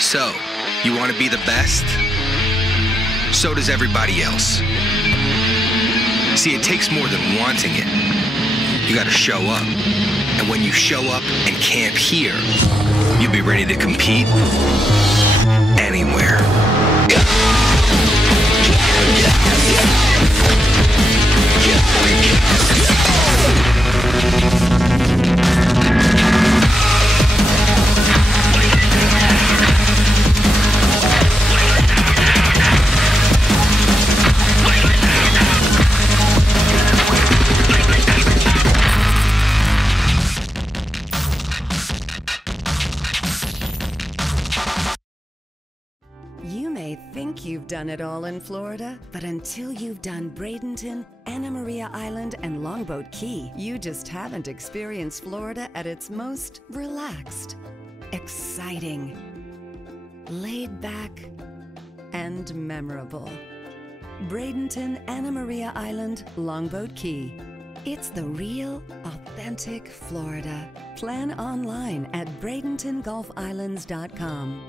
So, you want to be the best? So does everybody else. See, it takes more than wanting it. You gotta show up. And when you show up and camp here, you'll be ready to compete anywhere. You may think you've done it all in Florida, but until you've done Bradenton, Anna Maria Island, and Longboat Key, you just haven't experienced Florida at its most relaxed, exciting, laid back, and memorable. Bradenton, Anna Maria Island, Longboat Key. It's the real, authentic Florida. Plan online at BradentonGolfIslands.com.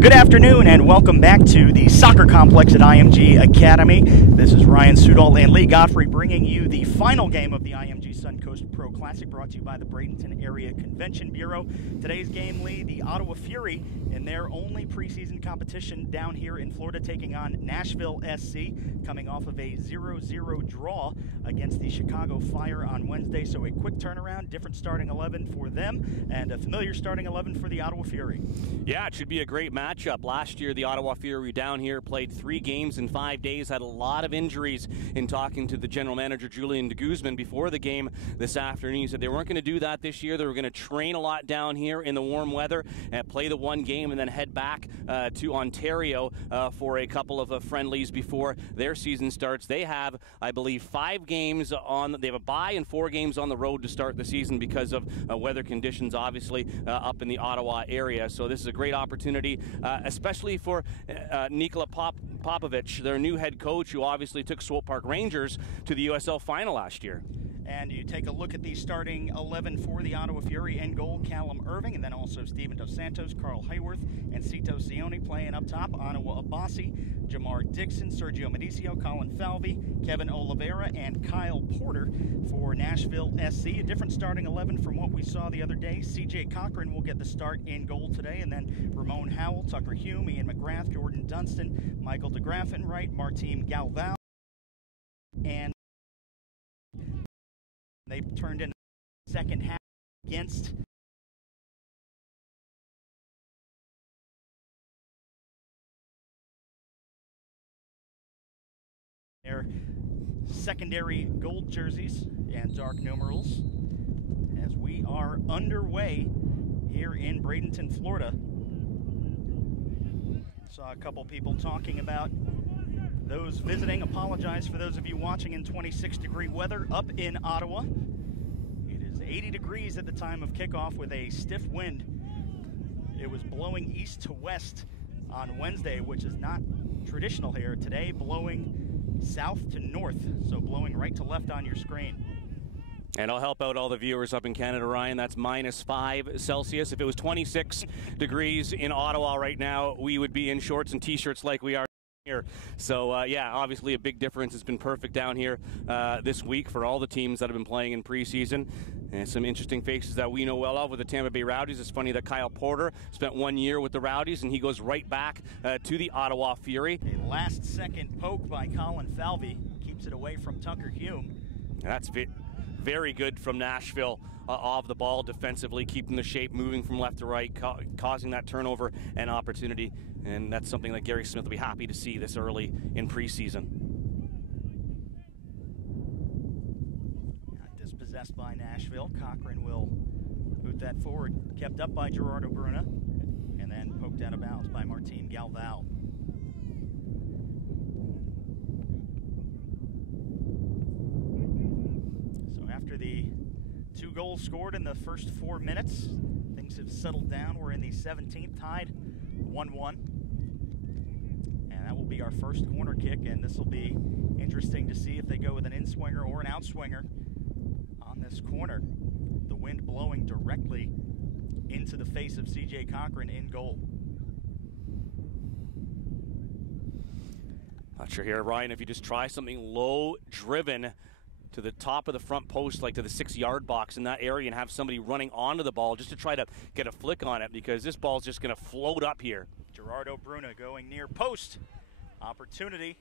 Good afternoon and welcome back to the soccer complex at IMG Academy. This is Ryan Sudol and Lee Godfrey bringing you the final game of the IMG Suncoast Pro Classic, brought to you by the Bradenton Area Convention Bureau. Today's game, Lee, the Ottawa Fury in their only preseason competition down here in Florida, taking on Nashville SC, coming off of a 0-0 draw against the Chicago Fire on Wednesday. So a quick turnaround, different starting 11 for them, and a familiar starting 11 for the Ottawa Fury. Yeah, it should be a great matchup. Last year, the Ottawa Fury down here played 3 games in 5 days, had a lot of injuries. In talking to the general manager, Julian de Guzman, before the game this afternoon, he said they weren't going to do that this year. They were going to train a lot down here in the warm weather and play the one game and then head back to Ontario for a couple of friendlies before their season starts. They have, I believe, 5 games on. They have a bye and 4 games on the road to start the season because of weather conditions, obviously, up in the Ottawa area. So this is a great opportunity, especially for Nikola Popovich, their new head coach, who obviously took Swope Park Rangers to the USL final last year. And you take a look at the starting 11 for the Ottawa Fury. In goal, Callum Irving, and then also Steven Dos Santos, Carl Hayworth, and Cito Sione playing up top. Anawa Abassi, Jamar Dixon, Sergio Medicio, Colin Falvey, Kevin Oliveira, and Kyle Porter for Nashville SC. A different starting 11 from what we saw the other day. CJ Cochran will get the start in goal today, and then Ramon Howell, Tucker Hume, Ian McGrath, Jordan Dunstan, Michael DeGraff in right, Martin Galval, and they turned in the second half against their secondary gold jerseys and dark numerals, as we are underway here in Bradenton, Florida. Saw a couple people talking about those visiting. Apologize for those of you watching in 26-degree weather up in Ottawa. It is 80 degrees at the time of kickoff with a stiff wind. It was blowing east to west on Wednesday, which is not traditional here. Today, blowing south to north, so blowing right to left on your screen. And I'll help out all the viewers up in Canada, Ryan. That's -5 Celsius. If it was 26 degrees in Ottawa right now, we would be in shorts and T-shirts like we are here. So, yeah, obviously a big difference. It's been perfect down here this week for all the teams that have been playing in preseason. And some interesting faces that we know well of with the Tampa Bay Rowdies. It's funny that Kyle Porter spent 1 year with the Rowdies, and he goes right back to the Ottawa Fury. A last-second poke by Colin Falvey keeps it away from Tucker Hume. That's very good from Nashville off the ball defensively, keeping the shape, moving from left to right, causing that turnover and opportunity. And that's something that Gary Smith will be happy to see this early in preseason. Dispossessed by Nashville. Cochran will boot that forward, kept up by Gerardo Bruna, and then poked out of bounds by Martin Galval. So after the 2 goals scored in the first 4 minutes, things have settled down. We're in the 17th, tied 1-1. And that will be our first corner kick, and this will be interesting to see if they go with an in-swinger or an out-swinger on this corner. The wind blowing directly into the face of C.J. Cochran in goal. Not sure here, Ryan, if you just try something low-driven to the top of the front post, like to the 6-yard box in that area, and have somebody running onto the ball just to try to get a flick on it, because this ball's just going to float up here. Gerardo Bruna going near post. Opportunity.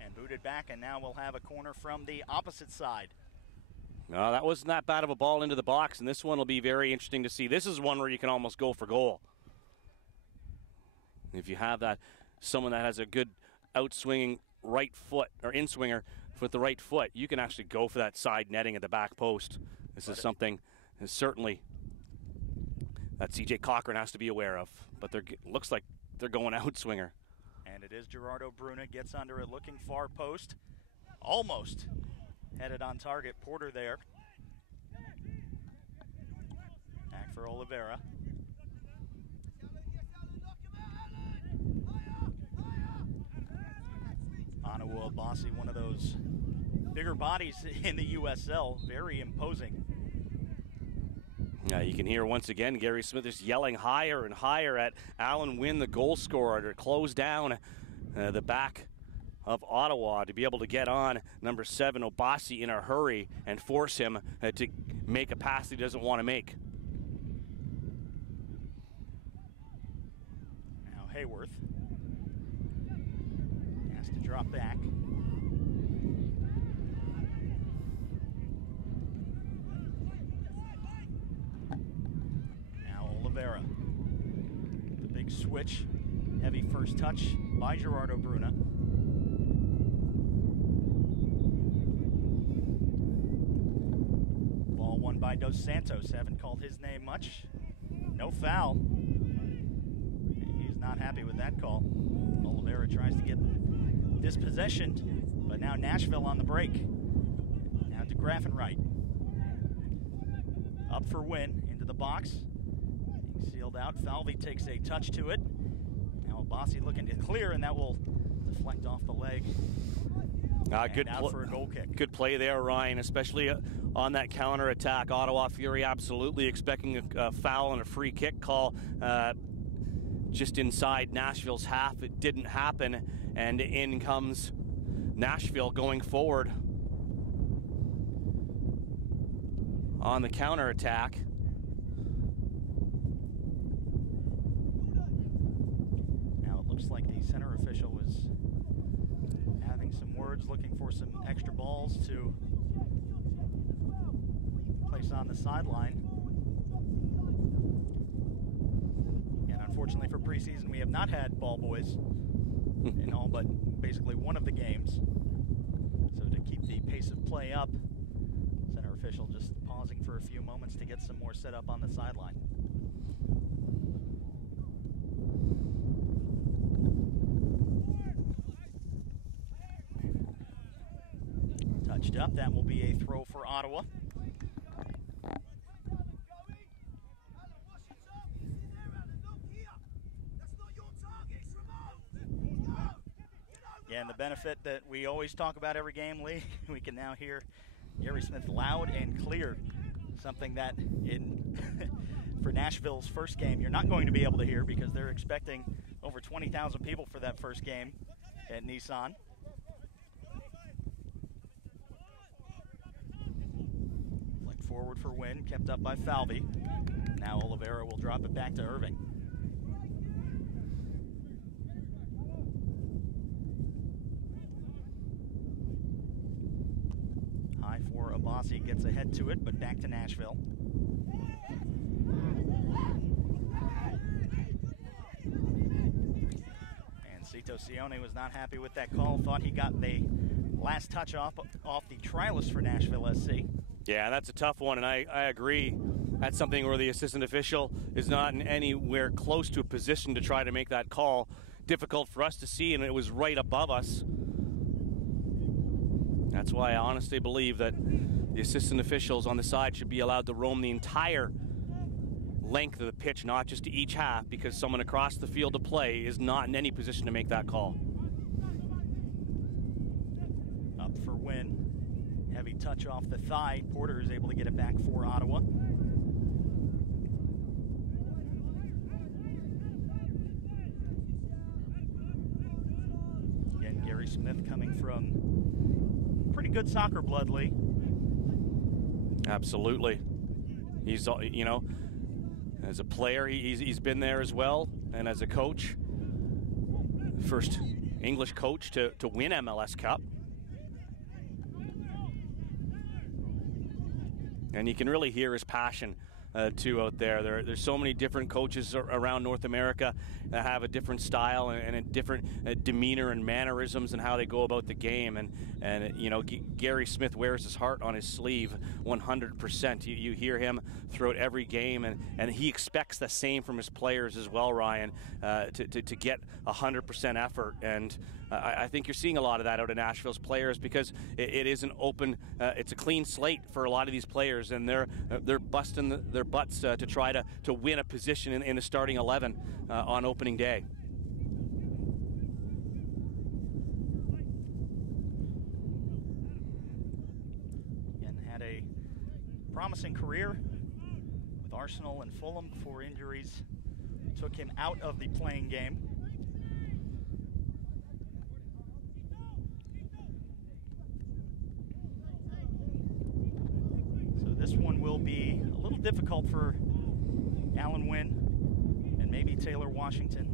And booted back, and now we'll have a corner from the opposite side. No, that wasn't that bad of a ball into the box, and this one will be very interesting to see. This is one where you can almost go for goal. If you have that, someone that has a good outswinging right foot, or in-swinger with the right foot, you can actually go for that side netting at the back post. This is something that certainly that C.J. Cochran has to be aware of, but looks like they're going outswinger. And it is Gerardo Bruna, gets under it, looking far post. Almost headed on target. Porter there. Back for Oliveira. Ottawa Bossy, one of those bigger bodies in the USL, very imposing. Yeah, you can hear once again Gary Smith is yelling higher and higher at Alan Wynn, the goal scorer, to close down the back of Ottawa, to be able to get on number 7, Obasi, in a hurry and force him to make a pass he doesn't want to make. Now Hayworth has to drop back. Oliveira. The big switch, heavy first touch by Gerardo Bruna. Ball won by Dos Santos. Haven't called his name much. No foul. He's not happy with that call. Oliveira tries to get dispossessioned, but now Nashville on the break. Now to Grafenright. Up for Wynn, into the box. Sealed out. Falvey takes a touch to it. Now Obasi looking to clear, and that will deflect off the leg. Good out for a goal kick. Good play there, Ryan, especially on that counter attack. Ottawa Fury absolutely expecting a foul and a free kick call just inside Nashville's half. It didn't happen, and in comes Nashville going forward on the counter attack. Looks like the center official was having some words, looking for some extra balls to place on the sideline. And unfortunately for preseason, we have not had ball boys in all but basically one of the games. So to keep the pace of play up, center official just pausing for a few moments to get some more set up on the sideline. Touched up. That will be a throw for Ottawa. Yeah, and the benefit that we always talk about every game, Lee, we can now hear Gary Smith loud and clear, something that for Nashville's first game you're not going to be able to hear because they're expecting over 20,000 people for that first game at Nissan. Flick forward for Wynn, kept up by Falvey. Now Oliveira will drop it back to Irving. For Abassi, gets ahead to it, but back to Nashville. And Cito Sione was not happy with that call. Thought he got the last touch off the trialist for Nashville SC. Yeah, that's a tough one, and I agree. That's something where the assistant official is not in anywhere close to a position to try to make that call. Difficult for us to see, and it was right above us. That's why I honestly believe that the assistant officials on the side should be allowed to roam the entire length of the pitch, not just to each half, because someone across the field to play is not in any position to make that call. Up for Wynn. Heavy touch off the thigh. Porter is able to get it back for Ottawa. Again, Gary Smith coming from pretty good soccer blood, Lee. Absolutely. He's, you know, as a player, he's been there as well, and as a coach, first English coach to win MLS Cup. And you can really hear his passion too out there. There's so many different coaches around North America that have a different style and a different demeanor and mannerisms and how they go about the game. And you know, Gary Smith wears his heart on his sleeve 100%. You hear him throughout every game, and he expects the same from his players as well, Ryan, to get 100% effort. And I think you're seeing a lot of that out of Nashville's players because it is an open, it's a clean slate for a lot of these players, and they're busting their butts to try to win a position in the starting 11 on opening day. Again, had a promising career with Arsenal and Fulham before injuries took him out of the playing game. This one will be a little difficult for Alan Wynn and maybe Taylor Washington.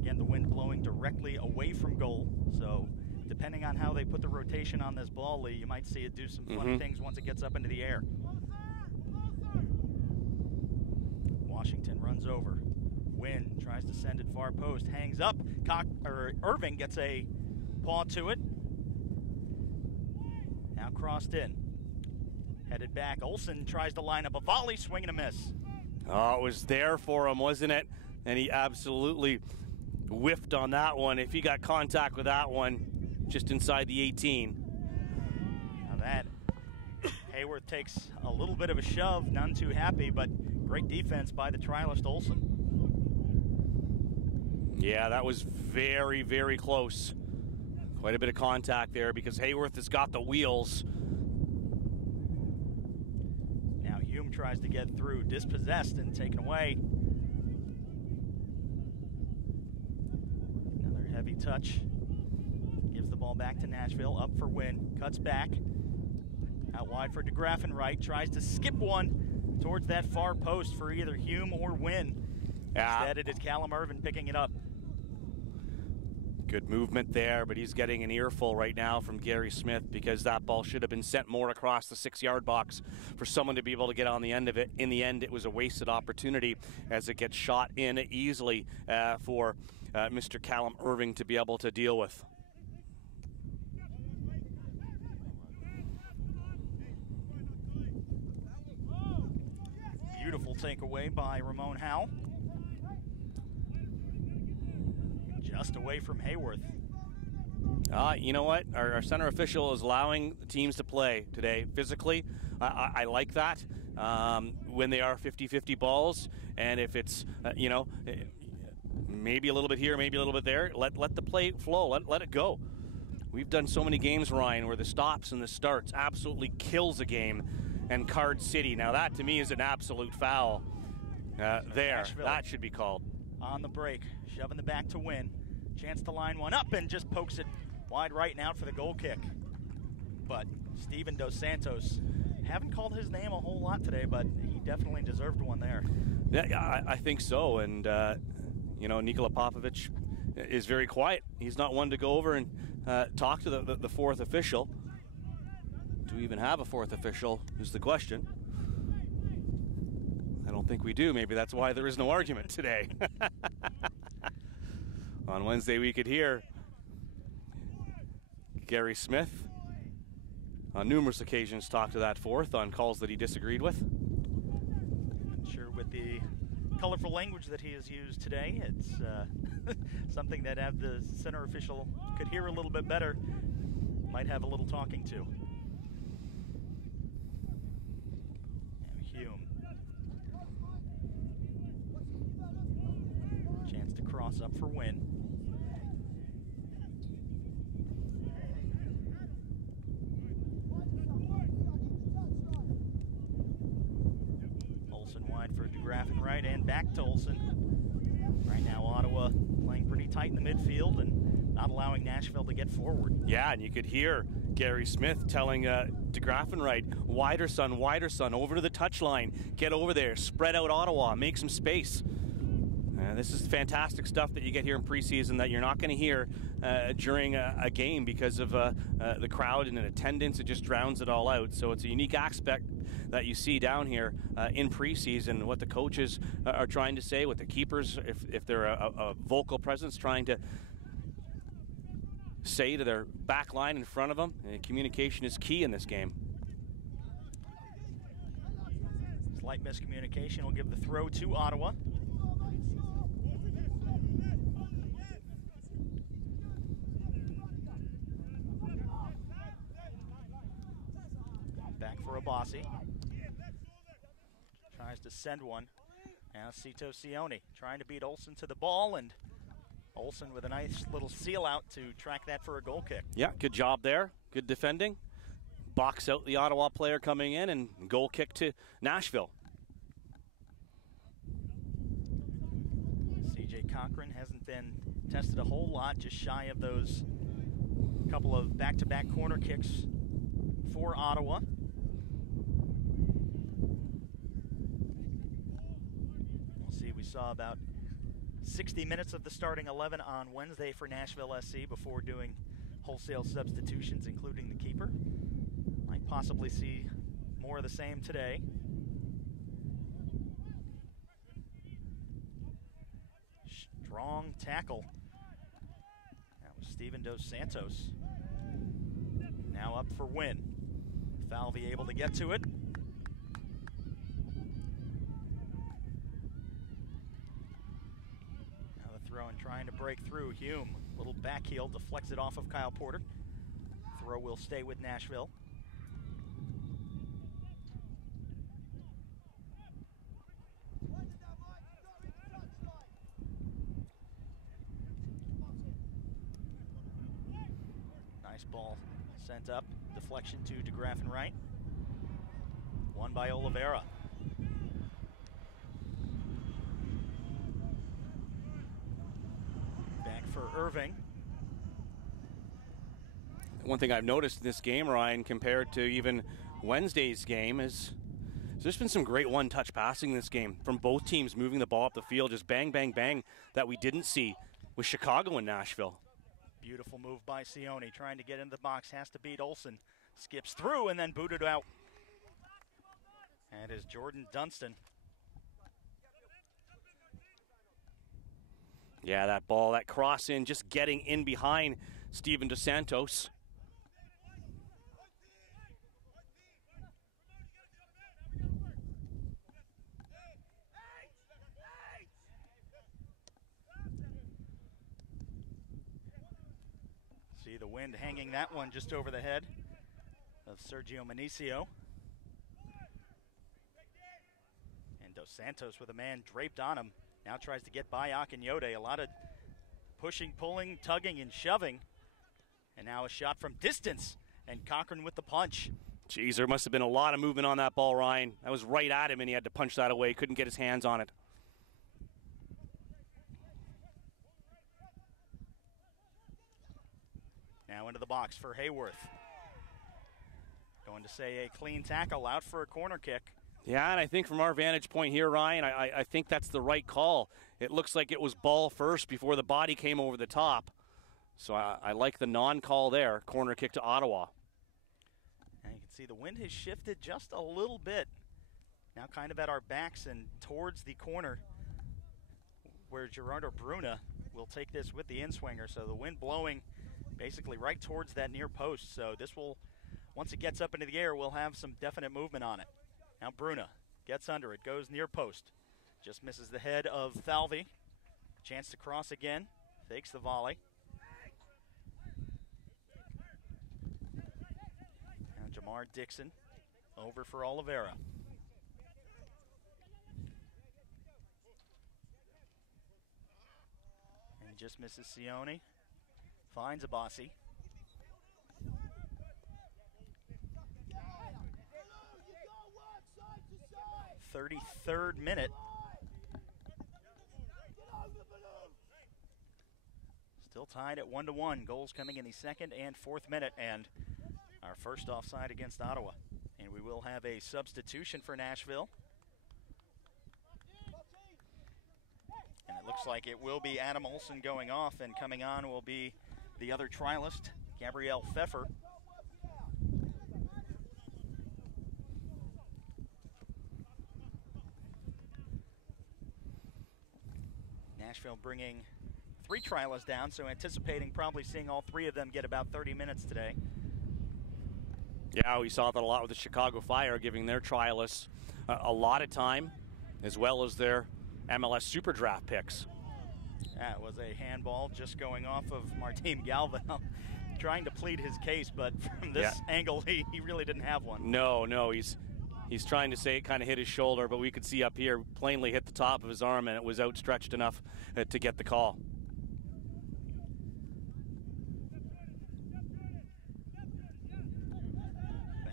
Again, the wind blowing directly away from goal, so depending on how they put the rotation on this ball, Lee, you might see it do some funny things once it gets up into the air. Washington runs over. Wynn tries to send it far post, hangs up. Irving gets a paw to it. Now crossed in. Headed back. Olsen tries to line up a volley, swing and a miss. Oh, it was there for him, wasn't it? And he absolutely whiffed on that one. If he got contact with that one, just inside the 18. Now that, Hayworth takes a little bit of a shove, none too happy, but great defense by the trialist Olsen. Yeah, that was very, very close. Quite a bit of contact there because Hayworth has got the wheels. Tries to get through, dispossessed and taken away. Another heavy touch. Gives the ball back to Nashville. Up for Wynn. Cuts back. Out wide for DeGraff and right. Tries to skip one towards that far post for either Hume or Wynn. Instead, it is Callum Irvin picking it up. Good movement there, but he's getting an earful right now from Gary Smith because that ball should have been sent more across the 6-yard box for someone to be able to get on the end of it. In the end, it was a wasted opportunity as it gets shot in easily for Mr. Callum Irving to be able to deal with. Beautiful takeaway by Ramon Howe. Just away from Hayworth. You know what? Our center official is allowing the teams to play today physically. I like that when they are 50-50 balls. And if it's, maybe a little bit here, maybe a little bit there, let the play flow. Let it go. We've done so many games, Ryan, where the stops and the starts absolutely kills a game. And Card City, now that to me is an absolute foul there. Nashville that should be called. On the break, shoving the back to win. Chance to line one up and just pokes it wide right and out for the goal kick. But Steven Dos Santos, haven't called his name a whole lot today, but he definitely deserved one there. Yeah, I think so. And, Nikola Popovic is very quiet. He's not one to go over and talk to the fourth official. Do we even have a fourth official is the question. I don't think we do. Maybe that's why there is no argument today. On Wednesday, we could hear Gary Smith on numerous occasions talk to that fourth on calls that he disagreed with. I'm sure with the colorful language that he has used today, it's something that the center official could hear a little bit better. Might have a little talking to. And Hume. Chance to cross up for win. Olsen wide for DeGraff and right, and back to Olsen. Right now, Ottawa playing pretty tight in the midfield and not allowing Nashville to get forward. Yeah, and you could hear Gary Smith telling DeGraff and right, wider son, over to the touchline, get over there, spread out Ottawa, make some space. This is fantastic stuff that you get here in preseason that you're not going to hear during a game because of the crowd and an attendance. It just drowns it all out. So it's a unique aspect that you see down here in preseason, what the coaches are trying to say, what the keepers, if they're a vocal presence, trying to say to their back line in front of them. Communication is key in this game. Slight miscommunication will give the throw to Ottawa. Back for Abassi. Tries to send one. Now Cito Sione trying to beat Olsen to the ball, and Olsen with a nice little seal out to track that for a goal kick. Yeah, good job there. Good defending. Box out the Ottawa player coming in, and goal kick to Nashville. CJ Cochran hasn't been tested a whole lot, just shy of those couple of back-to-back corner kicks for Ottawa. We'll see, we saw about 60 minutes of the starting 11 on Wednesday for Nashville SC before doing wholesale substitutions, including the keeper. Might possibly see more of the same today. Strong tackle. That was Steven Dos Santos. Now up for win. Falvey able to get to it. Now the throw and trying to break through. Hume, little back heel, deflects it off of Kyle Porter. Throw will stay with Nashville. Nice ball sent up. Deflection to DeGraff and right. Won by Oliveira. Back for Irving. One thing I've noticed in this game, Ryan, compared to even Wednesday's game, is there's been some great one-touch passing in this game from both teams, moving the ball up the field, just bang, bang, bang, that we didn't see with Chicago and Nashville. Beautiful move by Sione, trying to get into the box, has to beat Olsen. Skips through and then booted out. And is Jordan Dunstan. Yeah, that ball, that cross in, just getting in behind Steven Dos Santos. See the wind hanging that one just over the head of Sergio Minicio. And Dos Santos with a man draped on him. Now tries to get by Akinyode. A lot of pushing, pulling, tugging, and shoving. And now a shot from distance. And Cochran with the punch. Jeez, there must have been a lot of movement on that ball, Ryan. That was right at him, and he had to punch that away. Couldn't get his hands on it. Now into the box for Hayworth. Going to say a clean tackle, out for a corner kick. Yeah, and I think from our vantage point here, Ryan, I think that's the right call. It looks like it was ball first before the body came over the top. So I like the non-call there, corner kick to Ottawa. And you can see the wind has shifted just a little bit. Now kind of at our backs and towards the corner where Gerardo Bruna will take this with the in-swinger. So the wind blowing basically right towards that near post. So this will, once it gets up into the air, we'll have some definite movement on it. Now Bruna gets under it, goes near post. Just misses the head of Falvey. Chance to cross again. Fakes the volley. Now Jamar Dixon over for Oliveira. And just misses Sione. Finds Abassi. 33rd minute. Still tied at 1-1. Goals coming in the 2nd and 4th minute, and our first offside against Ottawa. And we will have a substitution for Nashville. And it looks like it will be Adam Olsen going off, and coming on will be the other trialist, Gabrielle Pfeffer. Nashville bringing 3 trialists down, so anticipating probably seeing all 3 of them get about 30 minutes today. Yeah, we saw that a lot with the Chicago Fire, giving their trialists a lot of time, as well as their MLS Super Draft picks. That was a handball just going off of Martin Galvin, trying to plead his case, but from this angle, he really didn't have one. No, he's trying to say it kind of hit his shoulder, but we could see up here plainly hit the top of his arm, and it was outstretched enough to get the call.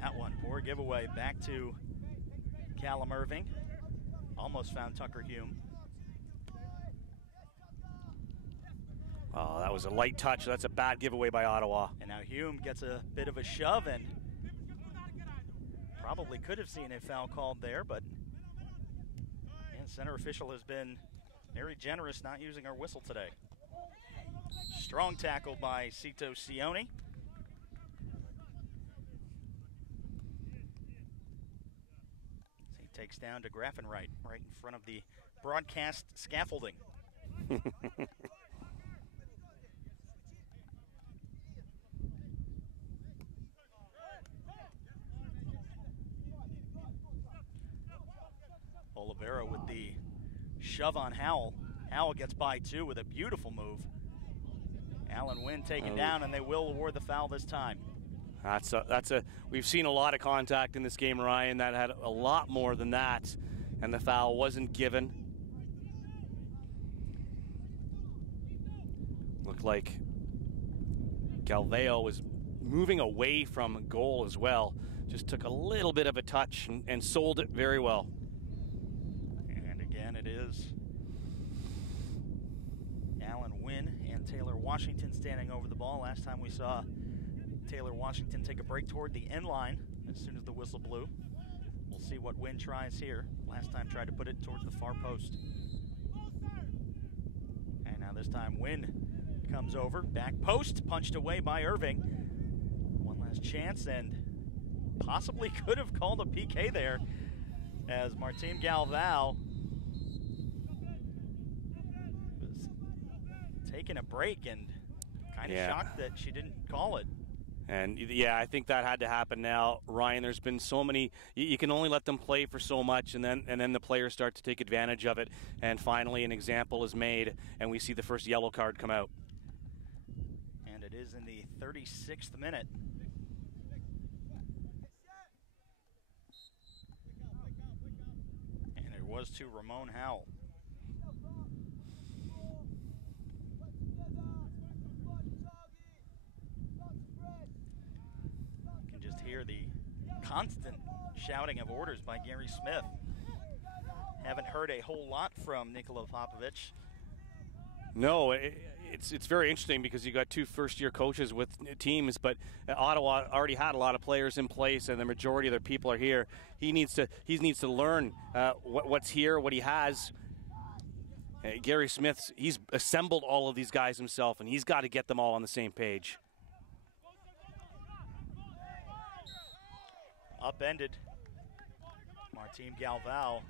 That one, poor giveaway, back to Callum Irving. Almost found Tucker Hume. Oh, that was a light touch. That's a bad giveaway by Ottawa. And now Hume gets a bit of a shove, and probably could have seen a foul called there, but center official has been very generous not using our whistle today. Strong tackle by Cito Sione. He takes down to Grafenright right in front of the broadcast scaffolding. Oliveira with the shove on Howell. Howell gets by 2 with a beautiful move. Alan Wynn taken down, and they will award the foul this time. We've seen a lot of contact in this game, Ryan. That had a lot more than that, and the foul wasn't given. Looked like Galveo was moving away from goal as well. Just took a little bit of a touch and sold it very well. And again, it is Alan Wynn and Taylor Washington standing over the ball. Last time we saw Taylor Washington take a break toward the end line as soon as the whistle blew. We'll see what Wynn tries here. Last time tried to put it towards the far post. And now this time Wynn comes over, back post, punched away by Irving. One last chance, and possibly could have called a PK there as Martin Galvao was taking a break and kind of shocked that she didn't call it. And yeah, I think that had to happen now, Ryan. There's been so many. You can only let them play for so much, and then the players start to take advantage of it. And finally, an example is made, and we see the first yellow card come out. And it is in the 36th minute. And it was to Ramon Howell. You can just hear the constant shouting of orders by Gary Smith. Haven't heard a whole lot from Nikola Popovich. No, it's very interesting because you got two first-year coaches with teams, but Ottawa already had a lot of players in place, and the majority of their people are here. He needs to learn what's here, what he has. Gary Smith, he's assembled all of these guys himself, and he's got to get them all on the same page. Upended. Martin Galvao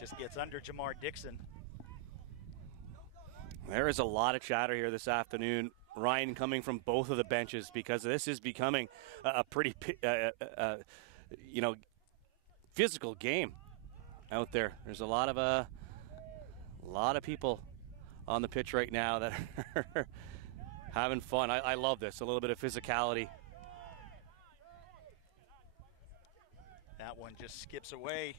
just gets under Jamar Dixon. There is a lot of chatter here this afternoon, Ryan, coming from both of the benches, because this is becoming a pretty, physical game out there. There's a lot of people on the pitch right now that are having fun. I love this, a little bit of physicality. That one just skips away.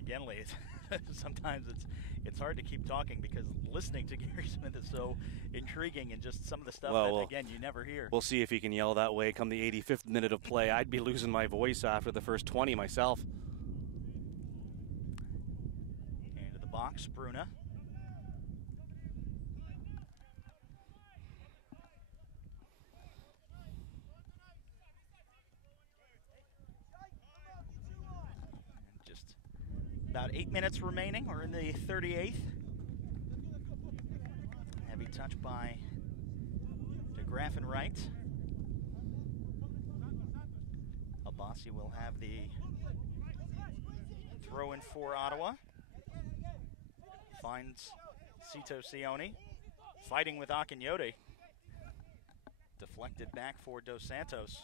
Again, Lee, sometimes it's hard to keep talking because listening to Gary Smith is so intriguing, and just some of the stuff that, again, you never hear. We'll see if he can yell that way come the 85th minute of play. I'd be losing my voice after the first 20 myself. Into the box, Bruna. About 8 minutes remaining. We're in the 38th. Heavy touch by DeGraff and Wright. Abassi will have the throw in for Ottawa. Finds Cito Sione. Fighting with Akinyote. Deflected back for Dos Santos.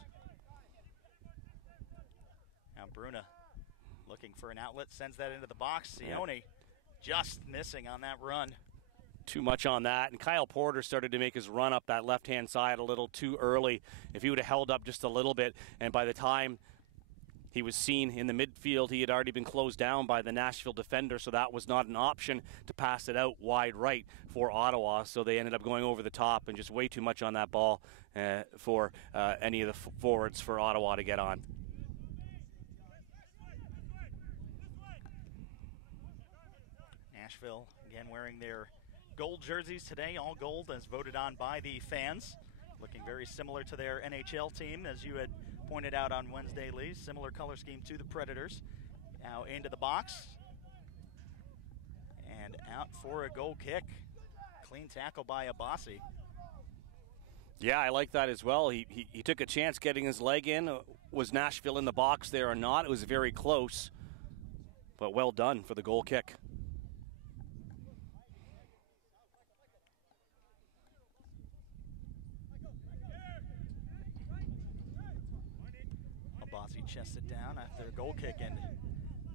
Now Bruna looking for an outlet, sends that into the box. Sione just missing on that run. Too much on that. And Kyle Porter started to make his run up that left-hand side a little too early. If he would have held up just a little bit, and by the time he was seen in the midfield, he had already been closed down by the Nashville defender, so that was not an option to pass it out wide right for Ottawa. So they ended up going over the top, and just way too much on that ball for any of the forwards for Ottawa to get on. Nashville, again, wearing their gold jerseys today, all gold as voted on by the fans. Looking very similar to their NHL team, as you had pointed out on Wednesday, Lee. Similar color scheme to the Predators. Now into the box. And out for a goal kick. Clean tackle by Abassi. Yeah, I like that as well. He took a chance getting his leg in. Was Nashville in the box there or not? It was very close. But well done for the goal kick. Abassi chests it down after a goal kick, and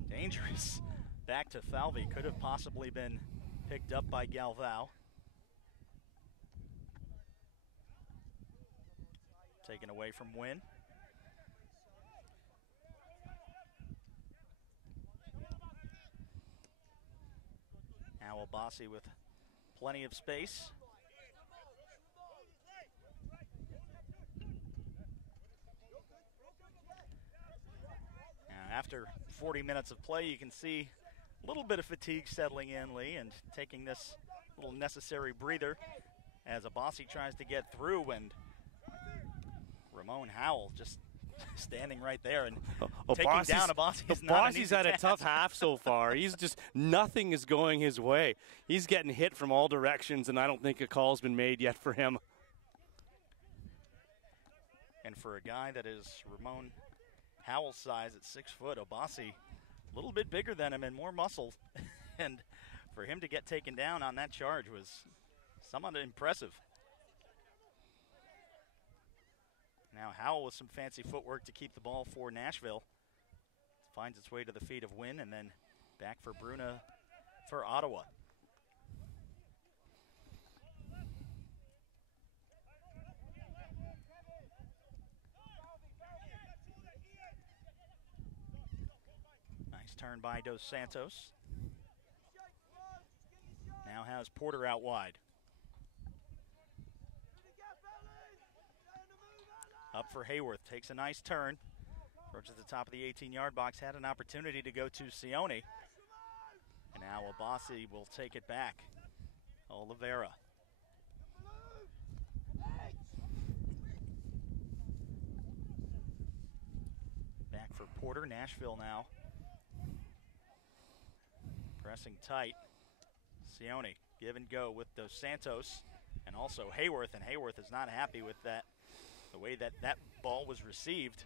dangerous. Back to Falvey. Could have possibly been picked up by Galvao. Taken away from Wynn. Now Abassi with plenty of space. After 40 minutes of play, you can see a little bit of fatigue settling in, Lee, and taking this little necessary breather as Abassi tries to get through, and Ramon Howell just standing right there and taking down Abassi. Abassi's had a tough half so far. He's just, nothing is going his way. He's getting hit from all directions, and I don't think a call's been made yet for him. And for a guy that is Ramon Howell's size at 6 foot, Abassi a little bit bigger than him and more muscle. And for him to get taken down on that charge was somewhat impressive. Now Howell with some fancy footwork to keep the ball for Nashville. finds its way to the feet of Wynn, and then back for Bruna for Ottawa. Nice turn by Dos Santos. Now has Porter out wide. Up for Hayworth, takes a nice turn. Approaches the top of the 18-yard box, had an opportunity to go to Sione. And now Abassi will take it back. Oliveira. Back for Porter, Nashville now. Pressing tight. Sione, give and go with Dos Santos and also Hayworth, and Hayworth is not happy with that, the way that that ball was received.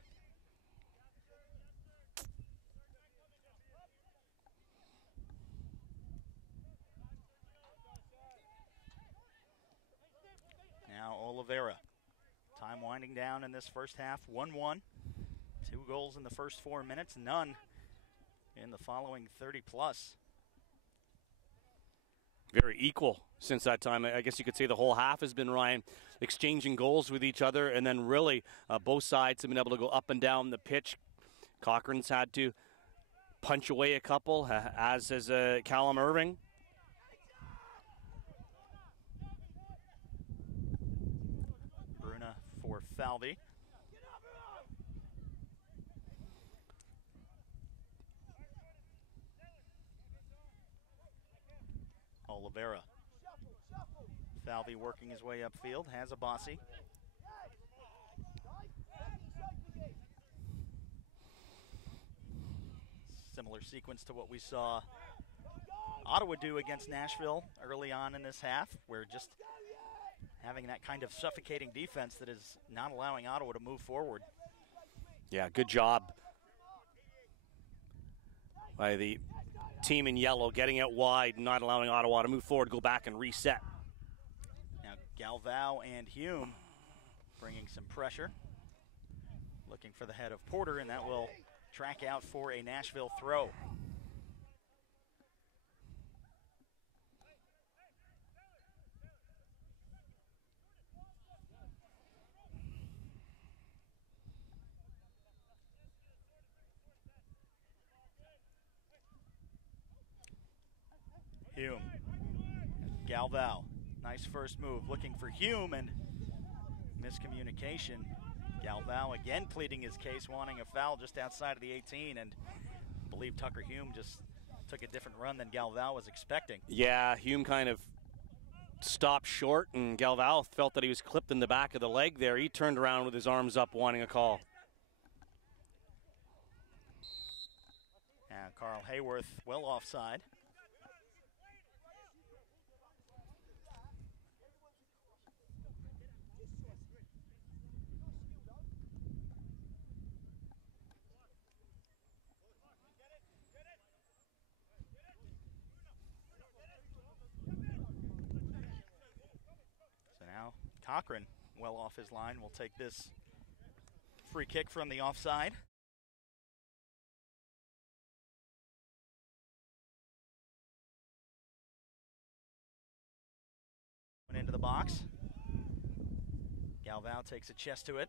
Now Oliveira. Time winding down in this first half, 1-1. 2 goals in the first 4 minutes, none in the following 30-plus. Very equal since that time. I guess you could say the whole half has been, Ryan, exchanging goals with each other, and then really both sides have been able to go up and down the pitch. Cochran's had to punch away a couple, as has Callum Irving. Bruna for Falvey. Oliveira. Falvey working his way upfield, has Abassi. Similar sequence to what we saw Ottawa do against Nashville early on in this half, where just having that kind of suffocating defense that is not allowing Ottawa to move forward. Yeah, good job by the team in yellow, getting it wide, not allowing Ottawa to move forward, go back and reset. Now Galvao and Hume bringing some pressure, looking for the head of Porter, and that will track out for a Nashville throw. Hume. Galvao. Nice first move. Looking for Hume and miscommunication. Galvao again pleading his case, wanting a foul just outside of the 18, and I believe Tucker Hume just took a different run than Galvao was expecting. Yeah, Hume kind of stopped short, and Galvao felt that he was clipped in the back of the leg there. He turned around with his arms up, wanting a call. And Carl Hayworth well offside. Cochran, well off his line, will take this free kick from the offside. Went into the box. Galvao takes a chest to it.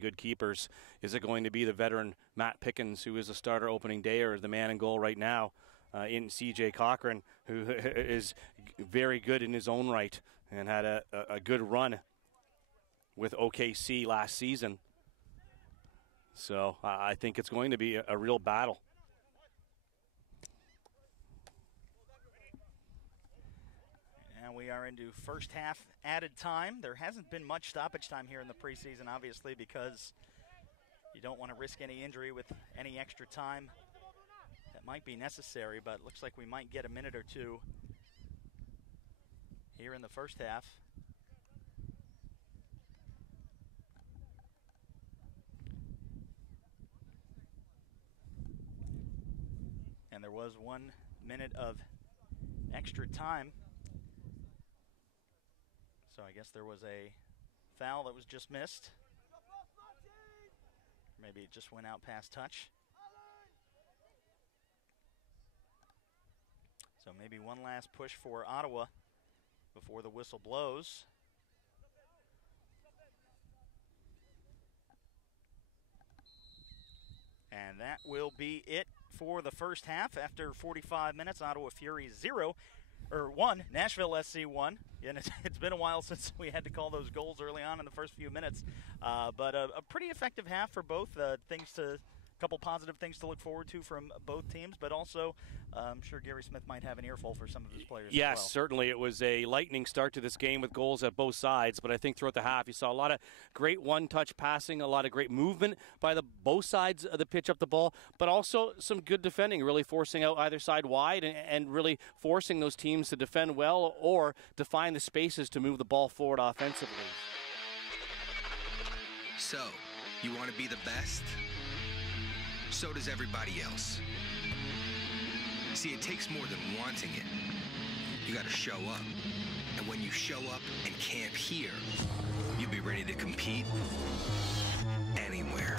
Good keepers. Is it going to be the veteran Matt Pickens, who is a starter opening day, or is the man in goal right now in CJ Cochran, who is very good in his own right and had a good run with OKC last season. So I think it's going to be a real battle. And we are into first half added time. There hasn't been much stoppage time here in the preseason, obviously, because you don't want to risk any injury with any extra time that might be necessary, but it looks like we might get a minute or two here in the first half. And there was 1 minute of extra time. So I guess there was a foul that was just missed. Maybe it just went out past touch. So maybe one last push for Ottawa before the whistle blows. And that will be it for the first half. After 45 minutes, Ottawa Fury 1, Nashville SC 1. And it's been a while since we had to call those goals early on in the first few minutes. But a pretty effective half for both. Couple positive things to look forward to from both teams, but also I'm sure Gary Smith might have an earful for some of his players. Yes, as well. Certainly. It was a lightning start to this game with goals at both sides, but I think throughout the half you saw a lot of great one-touch passing, a lot of great movement by both sides of the pitch up the ball, but also some good defending, really forcing out either side wide and really forcing those teams to defend well or to find the spaces to move the ball forward offensively. So, you want to be the best? So does everybody else. See, it takes more than wanting it. You gotta show up. And when you show up and camp here, you'll be ready to compete anywhere.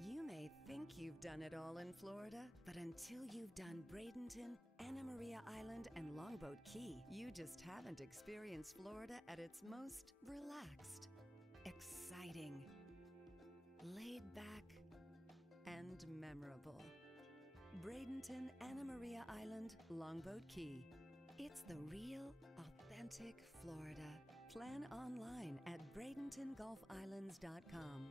You may think you've done it all in Florida, but until you've done Bradenton, Anna Maria Island, and Longboat Key, you just haven't experienced Florida at its most relaxed, exciting, laid back, and memorable. Bradenton, Anna Maria Island, Longboat Key. It's the real, authentic Florida. Plan online at BradentonGolfIslands.com.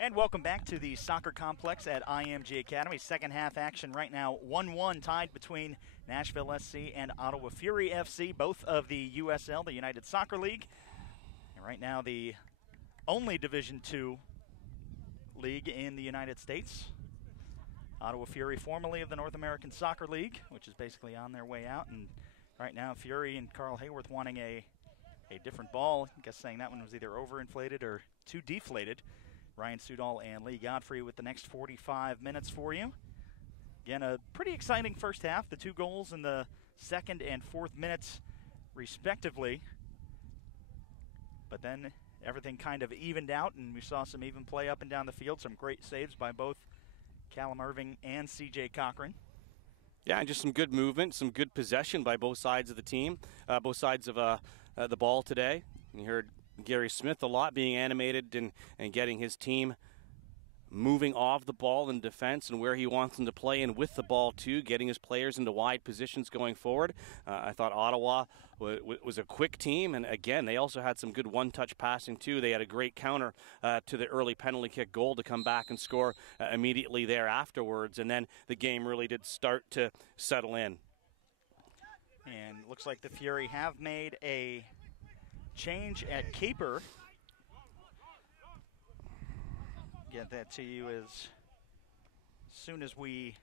And welcome back to the soccer complex at IMG Academy. Second half action right now, 1-1 tied between Nashville SC and Ottawa Fury FC, both of the USL, the United Soccer League. And right now the only Division II league in the United States. Ottawa Fury, formerly of the North American Soccer League, which is basically on their way out. And right now Fury and Carl Hayworth wanting a different ball. I guess saying that one was either overinflated or too deflated. Ryan Sudol and Lee Godfrey with the next 45 minutes for you. Again, a pretty exciting first half. The 2 goals in the second and fourth minutes, respectively. But then everything kind of evened out, and we saw some even play up and down the field. Some great saves by both Callum Irving and C.J. Cochran. Yeah, and just some good movement, some good possession by both sides of the team, both sides of the ball today. You heard Gary Smith a lot being animated and getting his team moving off the ball in defense and where he wants them to play and with the ball too, getting his players into wide positions going forward. I thought Ottawa was a quick team, and again, they also had some good one-touch passing too. They had a great counter to the early penalty kick goal to come back and score immediately there afterwards, and then the game really did start to settle in. And looks like the Fury have made a change at keeper. Get that to you as soon as we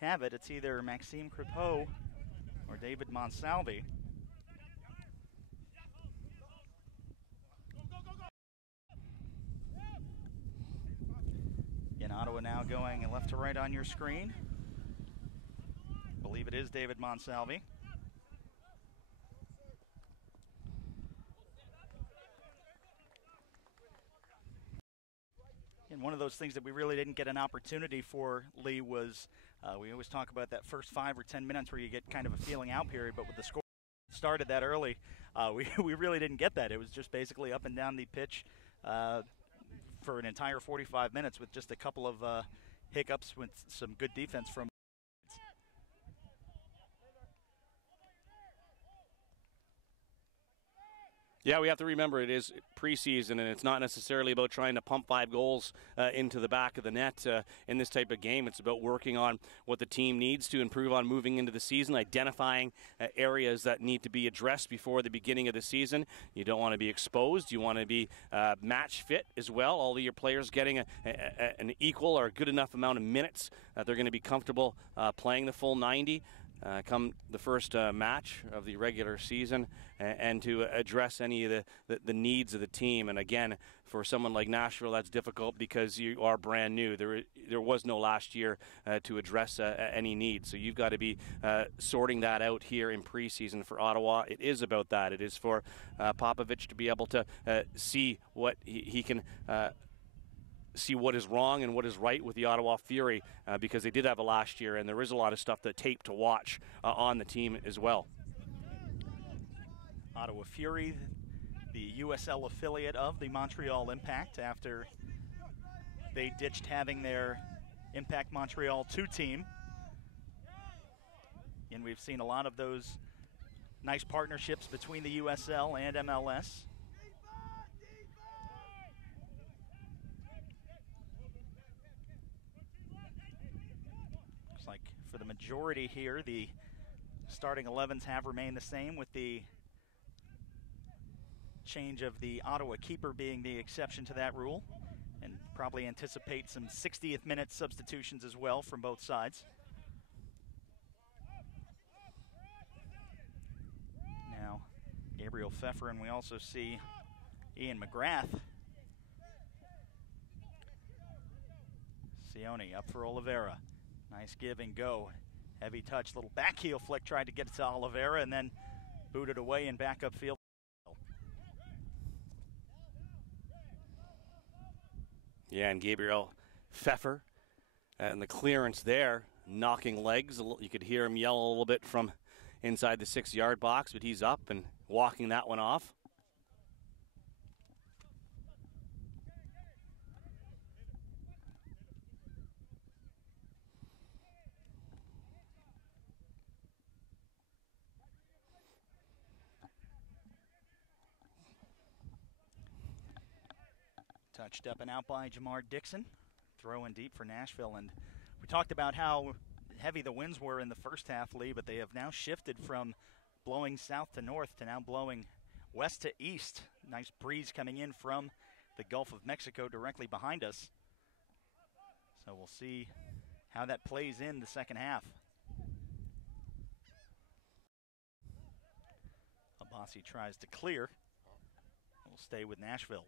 have it. It's either Maxime Crepeau or David Monsalvi. In Ottawa now going left to right on your screen. I believe it is David Monsalvi. And one of those things that we really didn't get an opportunity for, Lee, was we always talk about that first 5 or 10 minutes where you get kind of a feeling out period, but with the score started that early, we really didn't get that. It was just basically up and down the pitch for an entire 45 minutes with just a couple of hiccups with some good defense from. Yeah, we have to remember it is preseason, and it's not necessarily about trying to pump 5 goals into the back of the net in this type of game. It's about working on what the team needs to improve on moving into the season, identifying areas that need to be addressed before the beginning of the season. You don't want to be exposed. You want to be match fit as well. All of your players getting an equal or a good enough amount of minutes that they're going to be comfortable playing the full 90. Come the first match of the regular season, and to address any of the needs of the team. And again, for someone like Nashville, that's difficult because you are brand new. There was no last year to address any needs. So you've got to be sorting that out here in preseason for Ottawa. It is about that. It is for Popovich to be able to see what he can see what is wrong and what is right with the Ottawa Fury because they did have a last year, and there is a lot of stuff, the tape to watch on the team as well. Ottawa Fury, the USL affiliate of the Montreal Impact, after they ditched having their Impact Montreal 2 team. And we've seen a lot of those nice partnerships between the USL and MLS. Like for the majority here, the starting 11s have remained the same, with the change of the Ottawa keeper being the exception to that rule, and probably anticipate some 60th minute substitutions as well from both sides. Now Gabriel Pfeffer, and we also see Ian McGrath. Sione up for Oliveira. Nice give and go. Heavy touch, little back heel flick, tried to get it to Oliveira and then booted away in backup field. Yeah, and Gabriel Pfeffer and the clearance there, knocking legs. You could hear him yell a little bit from inside the 6-yard box, but he's up and walking that one off. Touched up and out by Jamar Dixon. Throw in deep for Nashville. And we talked about how heavy the winds were in the first half, Lee, but they have now shifted from blowing south to north to now blowing west to east. Nice breeze coming in from the Gulf of Mexico directly behind us. So we'll see how that plays in the second half. Abbasi tries to clear. We'll stay with Nashville.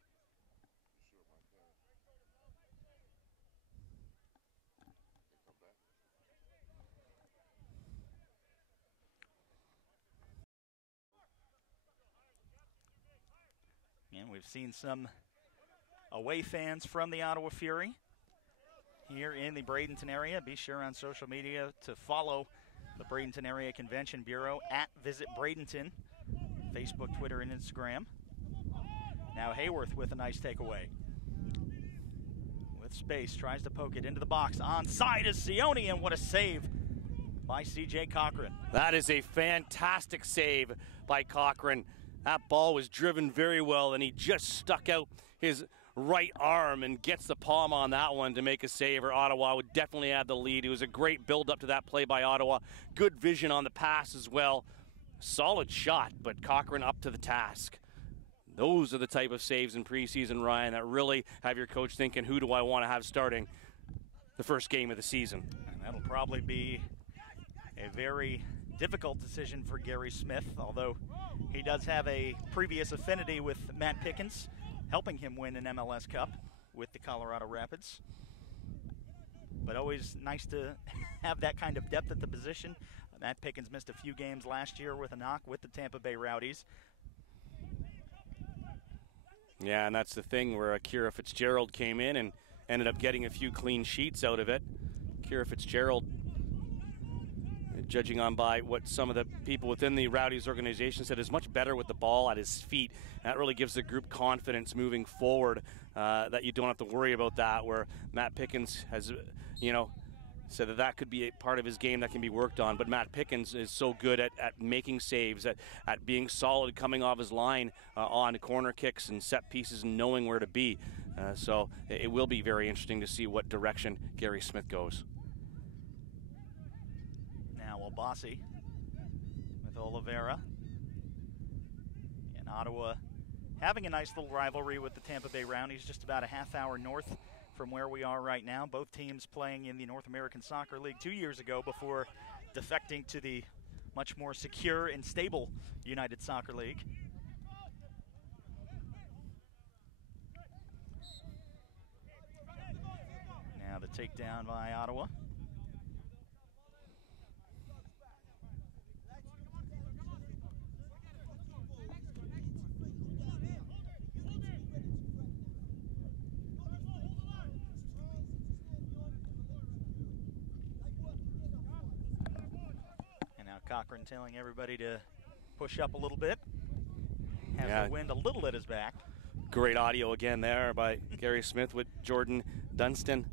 And we've seen some away fans from the Ottawa Fury here in the Bradenton area. Be sure on social media to follow the Bradenton Area Convention Bureau at Visit Bradenton, Facebook, Twitter, and Instagram. Now Hayworth with a nice takeaway. With space, tries to poke it into the box. Onside is Sione, and what a save by C.J. Cochran. That is a fantastic save by Cochran. That ball was driven very well, and he just stuck out his right arm and gets the palm on that one to make a save, or Ottawa would definitely have the lead. It was a great build-up to that play by Ottawa. Good vision on the pass as well. Solid shot, but Cochran up to the task. Those are the type of saves in preseason, Ryan, that really have your coach thinking, who do I want to have starting the first game of the season? And that'll probably be a very difficult decision for Gary Smith, although he does have a previous affinity with Matt Pickens, helping him win an MLS Cup with the Colorado Rapids. But always nice to have that kind of depth at the position. Matt Pickens missed a few games last year with a knock with the Tampa Bay Rowdies. Yeah, and that's the thing where Kira Fitzgerald came in and ended up getting a few clean sheets out of it. Kira Fitzgerald, judging on by what some of the people within the Rowdies organization said, is much better with the ball at his feet. That really gives the group confidence moving forward, that you don't have to worry about that, where Matt Pickens has, said that could be a part of his game that can be worked on. But Matt Pickens is so good at making saves, at being solid coming off his line on corner kicks and set pieces and knowing where to be. So it will be very interesting to see what direction Gary Smith goes. Now Abbasi with Oliveira. And Ottawa having a nice little rivalry with the Tampa Bay Rowdies, just about a half hour north from where we are right now. Both teams playing in the North American Soccer League 2 years ago before defecting to the much more secure and stable United Soccer League. Now the takedown by Ottawa. Cochran telling everybody to push up a little bit. Has the wind a little at his back. Great audio again there by Gary Smith with Jordan Dunstan.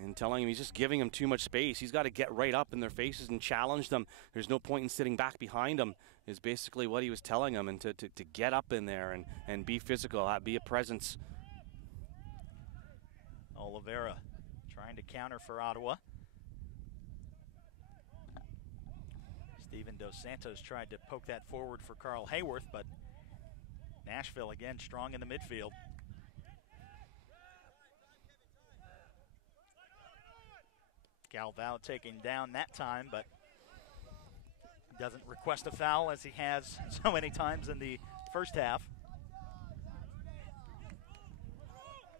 And telling him he's just giving him too much space. He's got to get right up in their faces and challenge them. There's no point in sitting back behind them, is basically what he was telling them. And to get up in there and be physical, be a presence. Oliveira trying to counter for Ottawa. Steven Dos Santos tried to poke that forward for Carl Hayworth, but Nashville again strong in the midfield. Galvao taking down that time, but doesn't request a foul as he has so many times in the first half.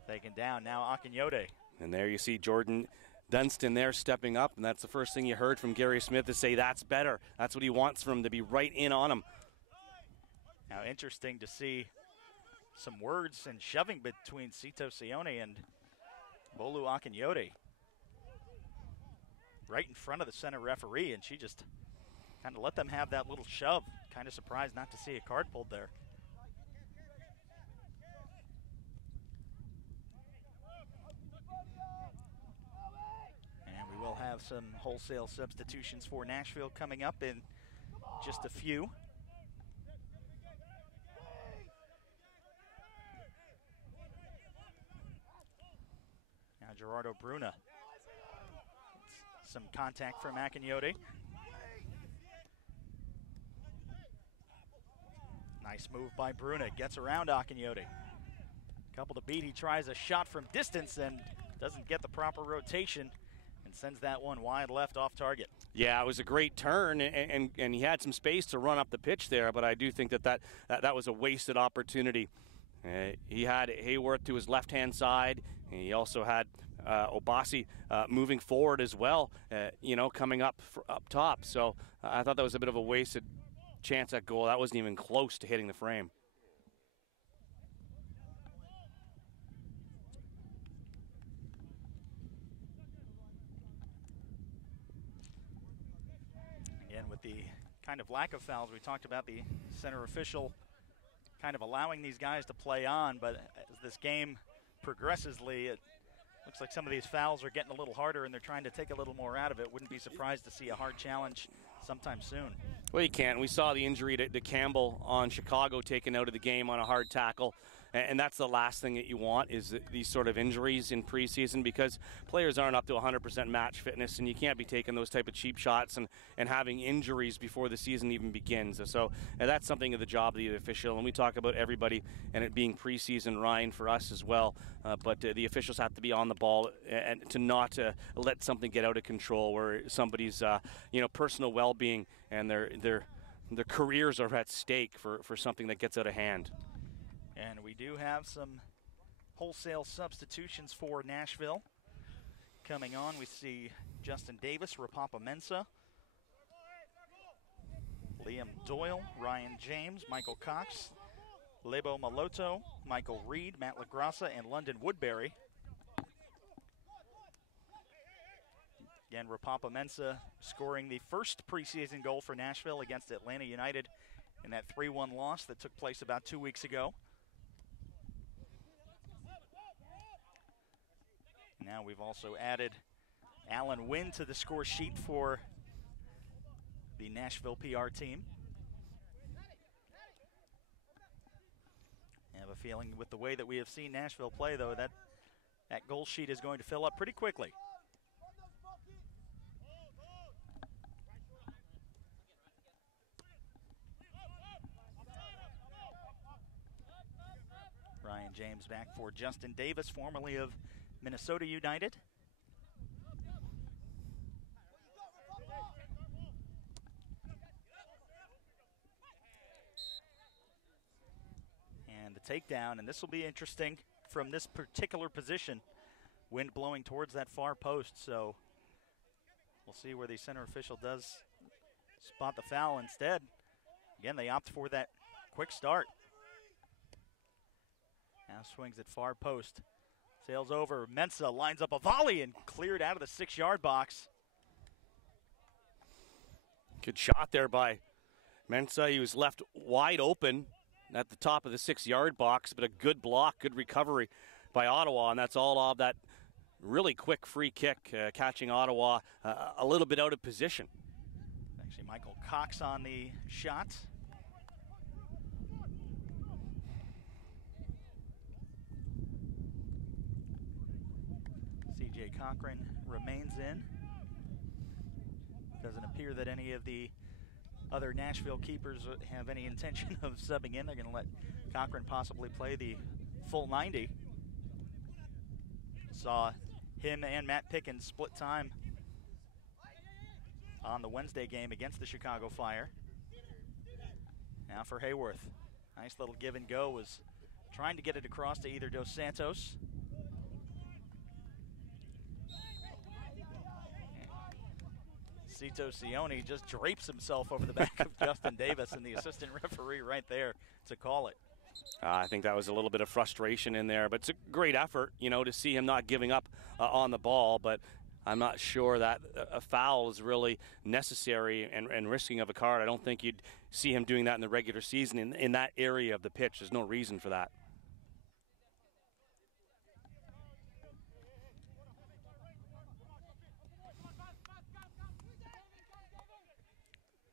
Taken down now, Akinyode. And there you see Jordan Dunstan there stepping up, and that's the first thing you heard from Gary Smith, to say that's better. That's what he wants from him, to be right in on him. Now interesting to see some words and shoving between Sito Sione and Bolu Akinyode. Right in front of the center referee, and she just kind of let them have that little shove. Kind of surprised not to see a card pulled there. We'll have some wholesale substitutions for Nashville coming up in just a few. Gerardo Bruna. Some contact from Akinyote. Nice move by Bruna. Gets around Akinyote. Couple to beat. He tries a shot from distance and doesn't get the proper rotation and sends that one wide left off target. Yeah, it was a great turn, and he had some space to run up the pitch there, but I do think that was a wasted opportunity. He had Hayworth to his left-hand side. He also had Obasi moving forward as well, coming up top. So I thought that was a bit of a wasted chance at goal. That wasn't even close to hitting the frame. Again, with the kind of lack of fouls, we talked about the center official kind of allowing these guys to play on, but as this game progresses, it looks like some of these fouls are getting a little harder and they're trying to take a little more out of it. Wouldn't be surprised to see a hard challenge sometime soon. Well, you can't. We saw the injury to Campbell on Chicago taken out of the game on a hard tackle. And that's the last thing that you want is these sort of injuries in preseason, because players aren't up to 100% match fitness, and you can't be taking those type of cheap shots and having injuries before the season even begins. So that's something of the job of the official. And we talk about everybody and it being preseason, Ryan, for us as well. But the officials have to be on the ball and to not let something get out of control where somebody's personal well-being and their careers are at stake for something that gets out of hand. And we do have some wholesale substitutions for Nashville. Coming on, we see Justin Davis, Rapapa Mensah, Liam Doyle, Ryan James, Michael Cox, Lebo Maloto, Michael Reed, Matt LaGrassa, and London Woodbury. Again, Rapapa Mensah scoring the first preseason goal for Nashville against Atlanta United in that 3-1 loss that took place about 2 weeks ago. Now we've also added Alan Wynn to the score sheet for the Nashville PR team. I have a feeling with the way that we have seen Nashville play, though, that goal sheet is going to fill up pretty quickly. Ryan James back for Justin Davis, formerly of Minnesota United. And the takedown, and this will be interesting from this particular position. Wind blowing towards that far post, so we'll see where the center official does spot the foul instead. Again, they opt for that quick start. Now swings at far post. Sails over. Mensah lines up a volley and cleared out of the 6-yard box. Good shot there by Mensah. He was left wide open at the top of the 6-yard box, but a good block, good recovery by Ottawa, and that's all of that really quick free kick, catching Ottawa a little bit out of position. Actually, Michael Cox on the shot. C.J. Cochran remains in. Doesn't appear that any of the other Nashville keepers have any intention of subbing in. They're going to let Cochran possibly play the full 90. Saw him and Matt Pickens split time on the Wednesday game against the Chicago Fire. Now for Hayworth. Nice little give and go. Was trying to get it across to either Dos Santos. Cito Sione just drapes himself over the back of Justin Davis, and the assistant referee right there to call it. I think that was a little bit of frustration in there, but it's a great effort, to see him not giving up on the ball, but I'm not sure that a foul is really necessary and risking of a card. I don't think you'd see him doing that in the regular season in that area of the pitch. There's no reason for that.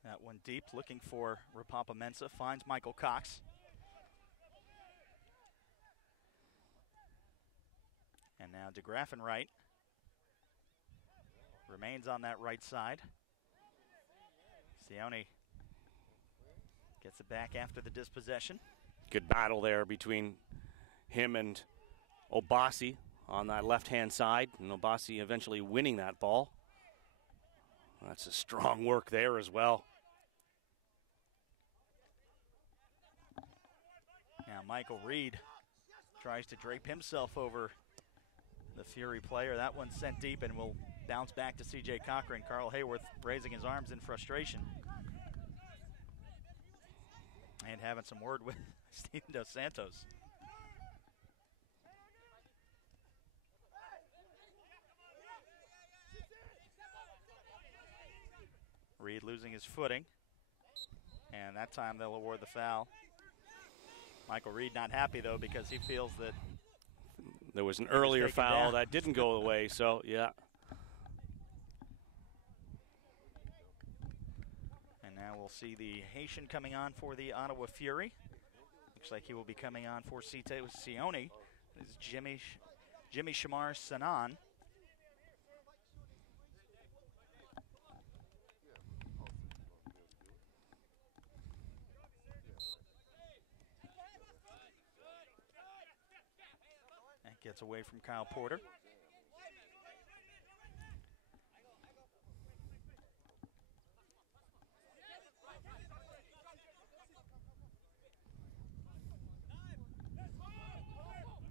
That one deep, looking for Rapapa Mensah, finds Michael Cox. And Now DeGraffenreich right remains on that right side. Sione gets it back after the dispossession. Good battle there between him and Obasi on that left-hand side, and Obasi eventually winning that ball. That's a strong work there as well. Now Michael Reed tries to drape himself over the Fury player. That one's sent deep and will bounce back to C.J. Cochran. Carl Hayworth raising his arms in frustration. And having some word with Steven Dos Santos. Reed losing his footing. And that time they'll award the foul. Michael Reed not happy, though, because he feels that there was an earlier foul that didn't go away, so yeah. And now we'll see the Haitian coming on for the Ottawa Fury. Looks like he will be coming on for Sione. This is Jimmy Shamar Sanan. Gets away from Kyle Porter.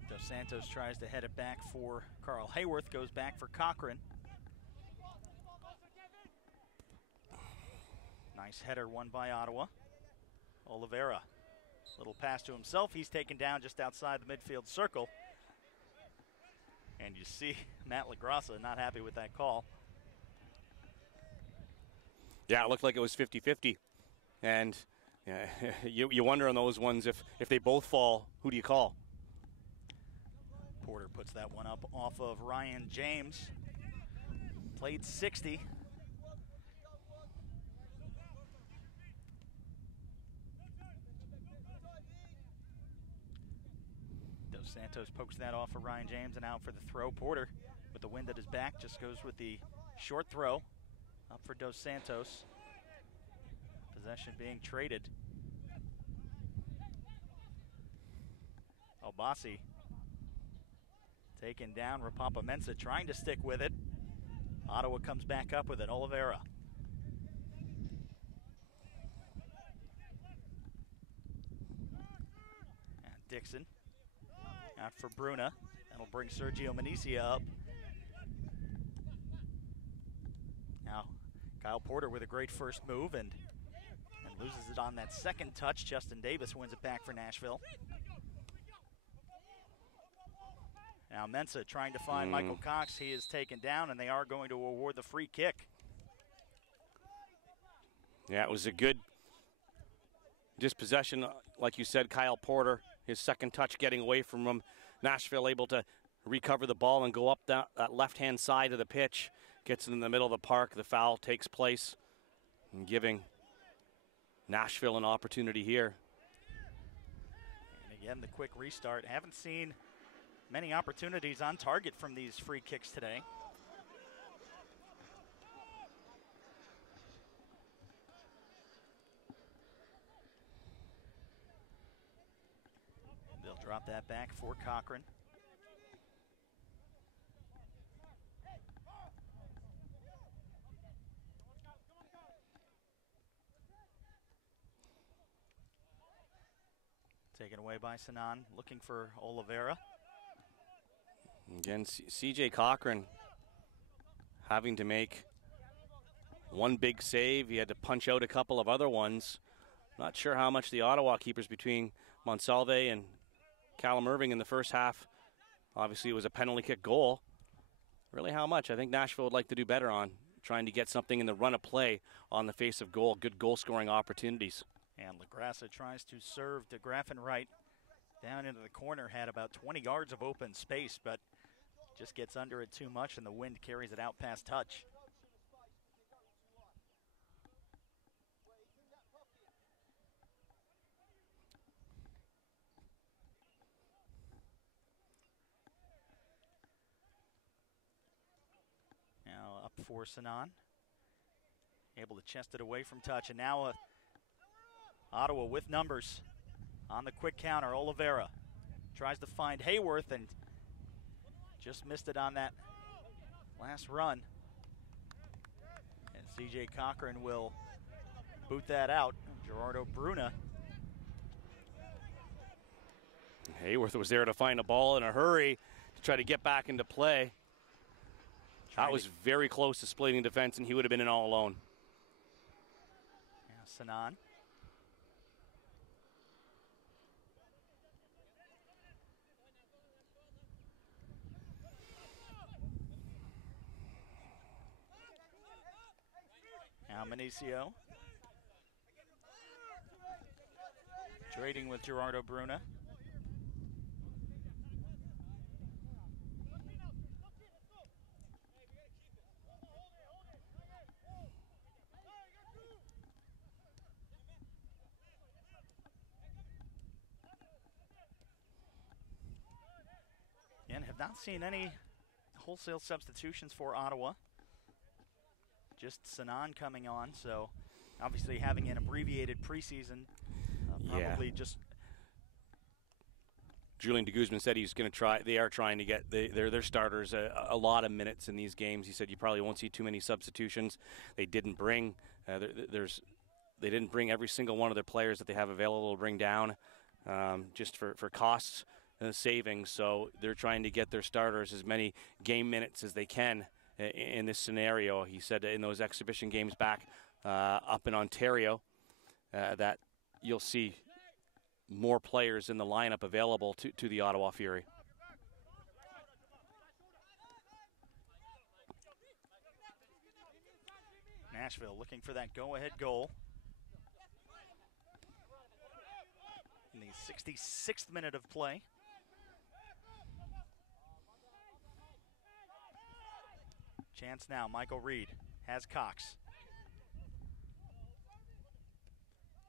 Dos Santos tries to head it back for Carl Hayworth, goes back for Cochran. Nice header won by Ottawa. Oliveira, little pass to himself. He's taken down just outside the midfield circle. And you see Matt LaGrassa not happy with that call. Yeah, it looked like it was 50-50. And you wonder on those ones, if they both fall, who do you call? Porter puts that one up off of Ryan James. Played 60. Dos Santos pokes that off for Ryan James and out for the throw. Porter, with the wind at his back, just goes with the short throw. Up for Dos Santos. Possession being traded. Obasi taken down. Rapapa Mensah trying to stick with it. Ottawa comes back up with it. Oliveira. And Dixon. Out for Bruna. That'll bring Sergio Manicia up. Now, Kyle Porter with a great first move and loses it on that second touch. Justin Davis wins it back for Nashville. Now Mensah trying to find Michael Cox. He is taken down, and they are going to award the free kick. Yeah, it was a good dispossession. Like you said, Kyle Porter, his second touch getting away from him. Nashville able to recover the ball and go up that left-hand side of the pitch. Gets in the middle of the park. The foul takes place, and giving Nashville an opportunity here. And again, the quick restart. Haven't seen many opportunities on target from these free kicks today. They'll drop that back for Cochran. Taken away by Sanan, looking for Oliveira. Again, C.J. Cochran having to make one big save. He had to punch out a couple of other ones. Not sure how much the Ottawa keepers between Monsalve and Callum Irving in the first half. Obviously, it was a penalty kick goal. Really how much? I think Nashville would like to do better on trying to get something in the run of play on the face of goal. Good goal-scoring opportunities. And LaGrassa tries to serve DeGraffenreich down into the corner. Had about 20 yards of open space, but just gets under it too much, and the wind carries it out past touch. for Sinan. Able to chest it away from touch. And now Ottawa with numbers on the quick counter. Oliveira tries to find Hayworth and just missed it on that last run. And C.J. Cochran will boot that out. Gerardo Bruna. Hayworth was there to find a ball in a hurry to try to get back into play. That was very close to splitting defense, and he would have been in all alone. Yeah, Sinan. Now Minicio. Trading with Gerardo Bruna. And have not seen any wholesale substitutions for Ottawa. Just Sinan coming on, so obviously having an abbreviated preseason, probably just. Julian de Guzman said he's going to try. They are trying to get their starters a lot of minutes in these games. He said you probably won't see too many substitutions. They didn't bring they didn't bring every single one of their players that they have available to bring down, just for costs savings. So they're trying to get their starters as many game minutes as they can in this scenario. He said in those exhibition games back up in Ontario that you'll see more players in the lineup available to the Ottawa Fury. Nashville looking for that go-ahead goal. In the 66th minute of play. Chance now, Michael Reed has Cox.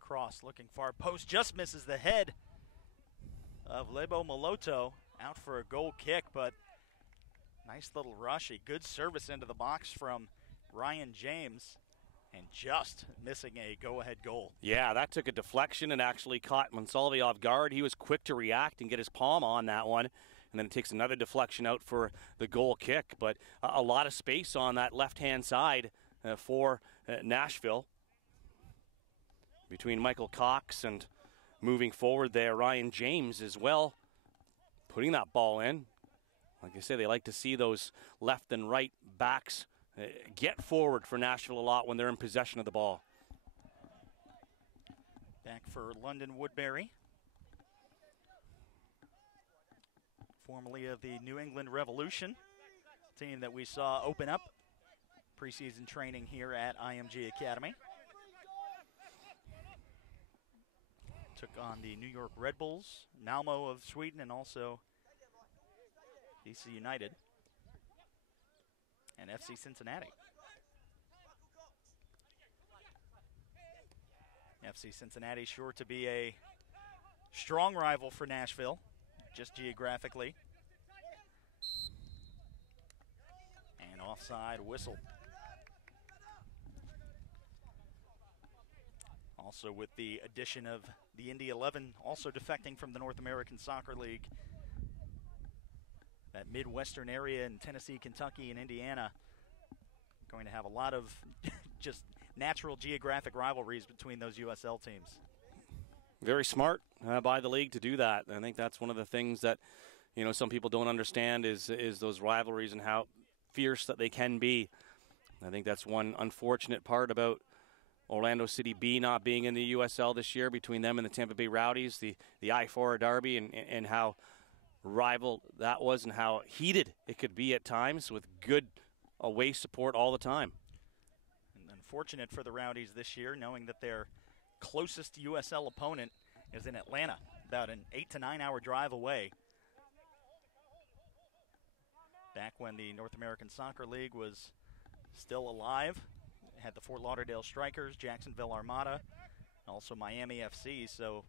Cross looking far post, just misses the head of Lebo Moloto. Out for a goal kick, but nice little rush. A good service into the box from Ryan James, and just missing a go-ahead goal. Yeah, that took a deflection and actually caught Monsalve off guard. He was quick to react and get his palm on that one, and then it takes another deflection out for the goal kick. But a lot of space on that left-hand side for Nashville. Between Michael Cox and moving forward there, Ryan James as well, putting that ball in. Like I say, they like to see those left and right backs get forward for Nashville a lot when they're in possession of the ball. Back for London Woodbury, formerly of the New England Revolution, team that we saw open up preseason training here at IMG Academy. Took on the New York Red Bulls, Malmo of Sweden, and also DC United and FC Cincinnati. FC Cincinnati sure to be a strong rival for Nashville, just geographically. And offside whistle. Also with the addition of the Indy 11, also defecting from the North American Soccer League. That Midwestern area in Tennessee, Kentucky, and Indiana going to have a lot of just natural geographic rivalries between those USL teams. Very smart by the league to do that. I think that's one of the things that, you know, some people don't understand is those rivalries and how fierce that they can be. I think that's one unfortunate part about Orlando City B not being in the USL this year, between them and the Tampa Bay Rowdies, the I-4 derby, and how rival that was and how heated it could be at times with good away support all the time. And unfortunate for the Rowdies this year, knowing that their closest USL opponent is in Atlanta, about an 8 to 9 hour drive away. Back when the North American Soccer League was still alive, had the Fort Lauderdale Strikers, Jacksonville Armada, and also Miami FC. So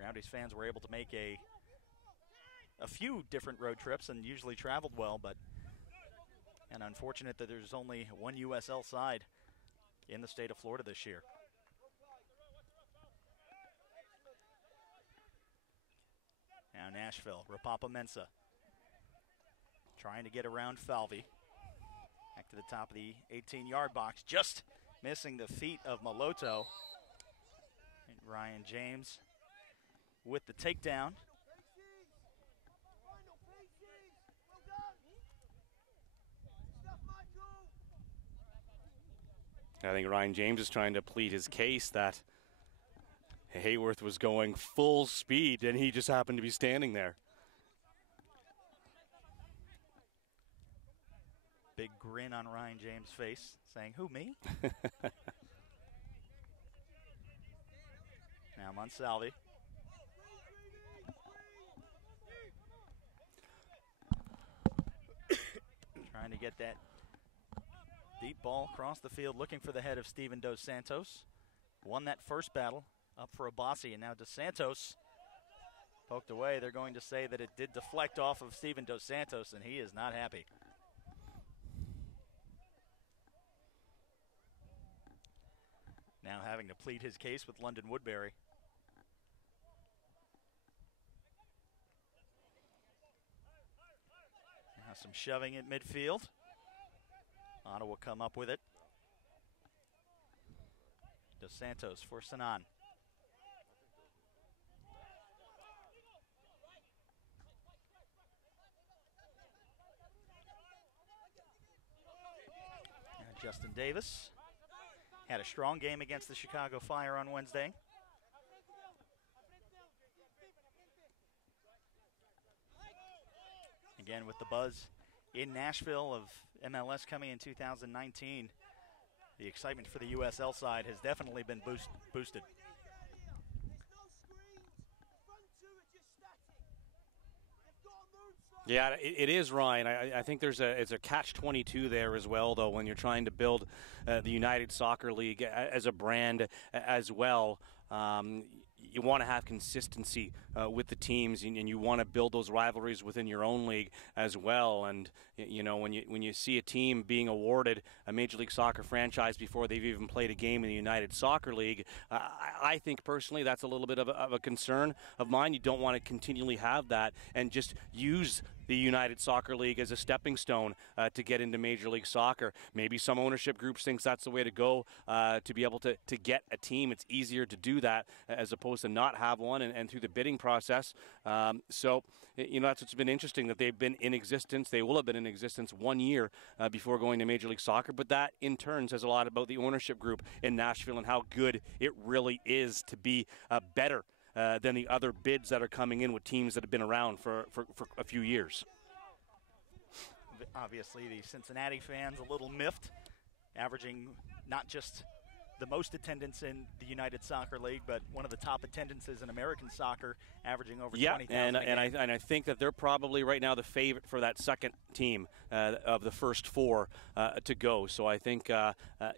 Rowdies fans were able to make a few different road trips and usually traveled well, but And unfortunate that there's only one USL side in the state of Florida this year. Now Nashville, Rapapa Mensah trying to get around Falvey. Back to the top of the 18-yard box, just missing the feet of Maloto. And Ryan James with the takedown. I think Ryan James is trying to plead his case that Hayworth was going full speed and he just happened to be standing there. Big grin on Ryan James' face, saying, "Who, me?" Now Monsalvi. Trying to get that deep ball across the field, looking for the head of Steven Dos Santos. Won that first battle, up for Abassi, and now Dos Santos poked away. They're going to say that it did deflect off of Steven Dos Santos, and he is not happy. Now having to plead his case with London Woodbury. Now some shoving at midfield. Ottawa come up with it. Dos Santos for Sanan. Now Justin Davis had a strong game against the Chicago Fire on Wednesday. Again, with the buzz in Nashville of MLS coming in 2019, the excitement for the USL side has definitely been boosted. Yeah, it is, Ryan. I think it's a catch-22 there as well, though, when you're trying to build the United Soccer League as a brand as well. You want to have consistency with the teams, and you want to build those rivalries within your own league as well. And you know, when you see a team being awarded a Major League Soccer franchise before they've even played a game in the United Soccer League, I think personally that's a little bit of a concern of mine. You don't want to continually have that and just use the United Soccer League as a stepping stone to get into Major League Soccer. Maybe some ownership groups thinks that's the way to go to be able to get a team. It's easier to do that as opposed to not have one and through the bidding process. So, you know, that's what's been interesting, that they've been in existence. They will have been in existence 1 year before going to Major League Soccer. But that, in turn, says a lot about the ownership group in Nashville and how good it really is to be better than the other bids that are coming in with teams that have been around for a few years. Obviously, the Cincinnati fans a little miffed, averaging not just the most attendance in the United Soccer League, but one of the top attendances in American soccer, averaging over 20,000. And I think that they're probably right now the favorite for that second team of the first four to go. So I think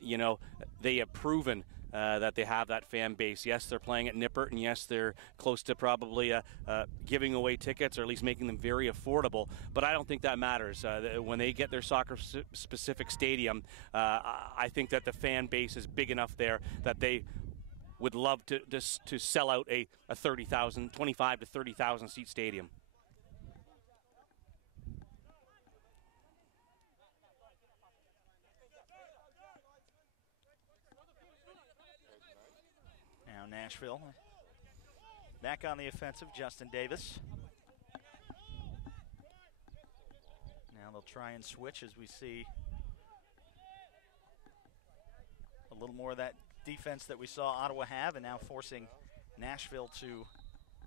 you know, they have proven that they have that fan base. Yes, they're playing at Nippert, and yes, they're close to probably giving away tickets, or at least making them very affordable. But I don't think that matters. When they get their soccer-specific stadium, I think that the fan base is big enough there that they would love to sell out a 30,000, 25 to 30,000 seat stadium. Now Nashville back on the offensive, Justin Davis. Now they'll try and switch as we see a little more of that defense that we saw Ottawa have, and now forcing Nashville to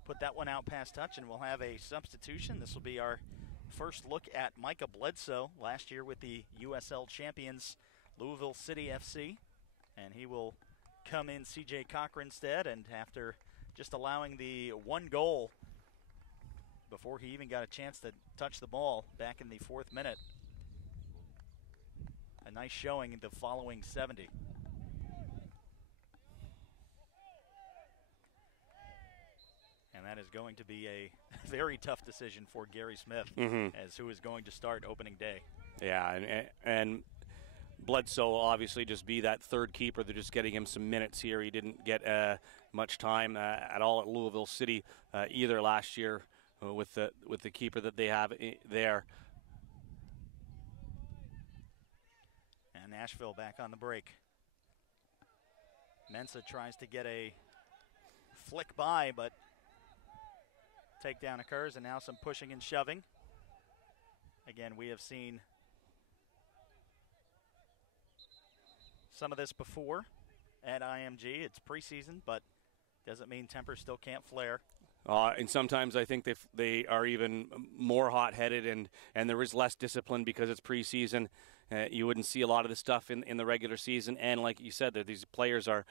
put that one out past touch, and we'll have a substitution. This will be our first look at Micah Bledsoe, last year with the USL champions Louisville City FC, and he will come in CJ Cochran instead, and after just allowing the one goal before he even got a chance to touch the ball back in the 4th minute. A nice showing in the following 70. And that is going to be a very tough decision for Gary Smith, as who is going to start opening day. Yeah, and Bledsoe will obviously just be that third keeper. They're just getting him some minutes here. He didn't get much time at all at Louisville City either last year with the keeper that they have there. And Nashville back on the break. Mensah tries to get a flick by, but takedown occurs, and now some pushing and shoving. Again, we have seen some of this before at IMG. It's preseason, but doesn't mean tempers still can't flare. And sometimes I think they are even more hot-headed, and there is less discipline because it's preseason. You wouldn't see a lot of this stuff in the regular season. And like you said, these players are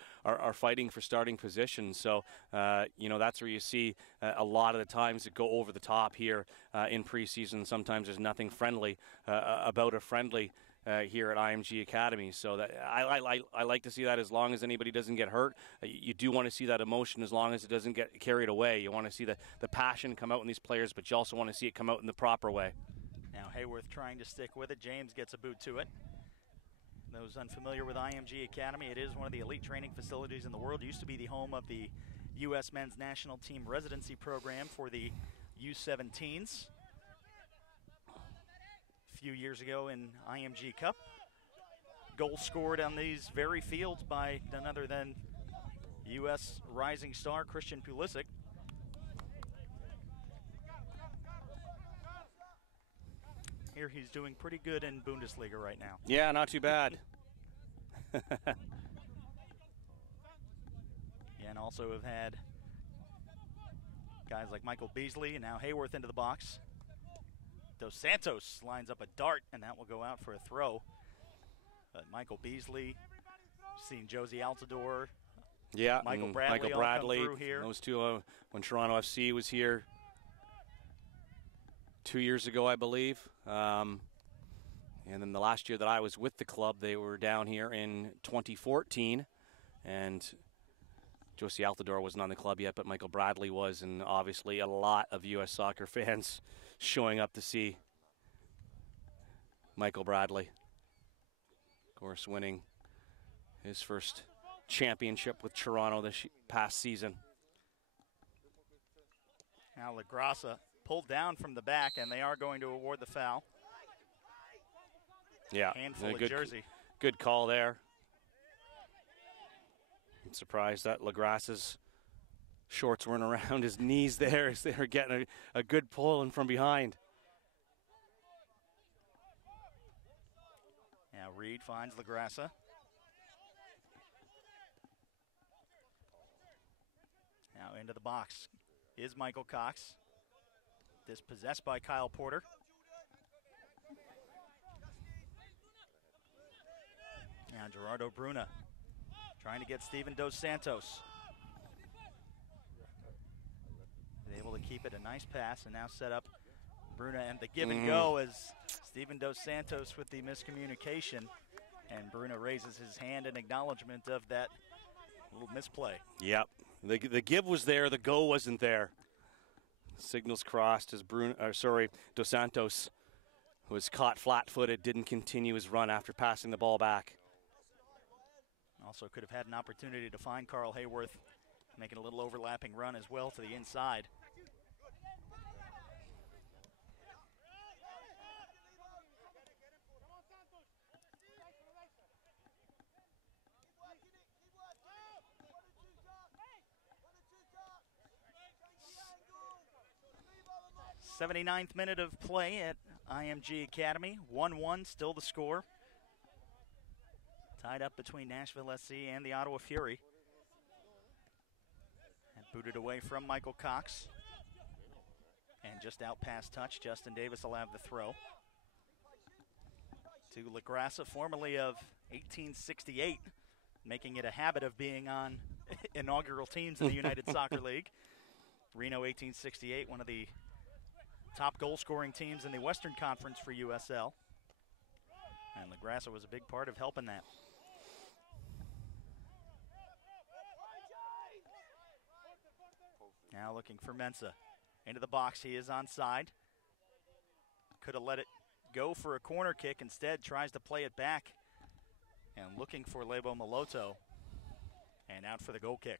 fighting for starting positions. So, that's where you see a lot of the times it go over the top here in preseason. Sometimes there's nothing friendly about a friendly here at IMG Academy. So that I like to see that as long as anybody doesn't get hurt. You do want to see that emotion as long as it doesn't get carried away. You want to see the passion come out in these players, but you also want to see it come out in the proper way. Now Hayworth trying to stick with it. James gets a boot to it. Those unfamiliar with IMG Academy, it is one of the elite training facilities in the world. It used to be the home of the U.S. men's national team residency program for the U17s. Few years ago in IMG Cup. Goal scored on these very fields by none other than U.S. rising star Christian Pulisic. Here he's doing pretty good in Bundesliga right now. Yeah, not too bad. Yeah, and also have had guys like Michael Beasley and now Hayworth into the box. Dos Santos lines up a dart, and that will go out for a throw. But Michael Beasley, seen Josie Altidore, Michael Bradley all come through here. Those two, when Toronto FC was here 2 years ago, I believe. And then the last year that I was with the club, they were down here in 2014. And Josie Altidore wasn't on the club yet, but Michael Bradley was, and obviously a lot of U.S. soccer fans showing up to see Michael Bradley. Of course, winning his first championship with Toronto this past season. Now LaGrassa pulled down from the back, and they are going to award the foul. Yeah, handful of jersey. Good call there. I'm surprised that LaGrassa's shorts weren't around his knees there as they were getting a good pull in from behind. Now Reed finds LaGrassa. Now into the box is Michael Cox. Dispossessed by Kyle Porter. Now Gerardo Bruna trying to get Steven Dos Santos. He's able to keep it, a nice pass, and now set up Bruna and the give and go as Steven Dos Santos with the miscommunication. And Bruna raises his hand in acknowledgement of that little misplay. Yep. The give was there, the go wasn't there. Signals crossed as Dos Santos was caught flat-footed, didn't continue his run after passing the ball back. Also could have had an opportunity to find Carl Hayworth, making a little overlapping run as well to the inside. '79th minute of play at IMG Academy. 1-1, still the score. Tied up between Nashville SC and the Ottawa Fury. And booted away from Michael Cox. And just out past touch, Justin Davis will have the throw. To LaGrassa, formerly of 1868, making it a habit of being on inaugural teams in the United Soccer League. Reno 1868, one of the top goal-scoring teams in the Western Conference for USL. And LaGrassa was a big part of helping that. Now looking for Mensah. Into the box, he is onside. Could have let it go for a corner kick. Instead, tries to play it back and looking for Lebo Maloto. And out for the goal kick.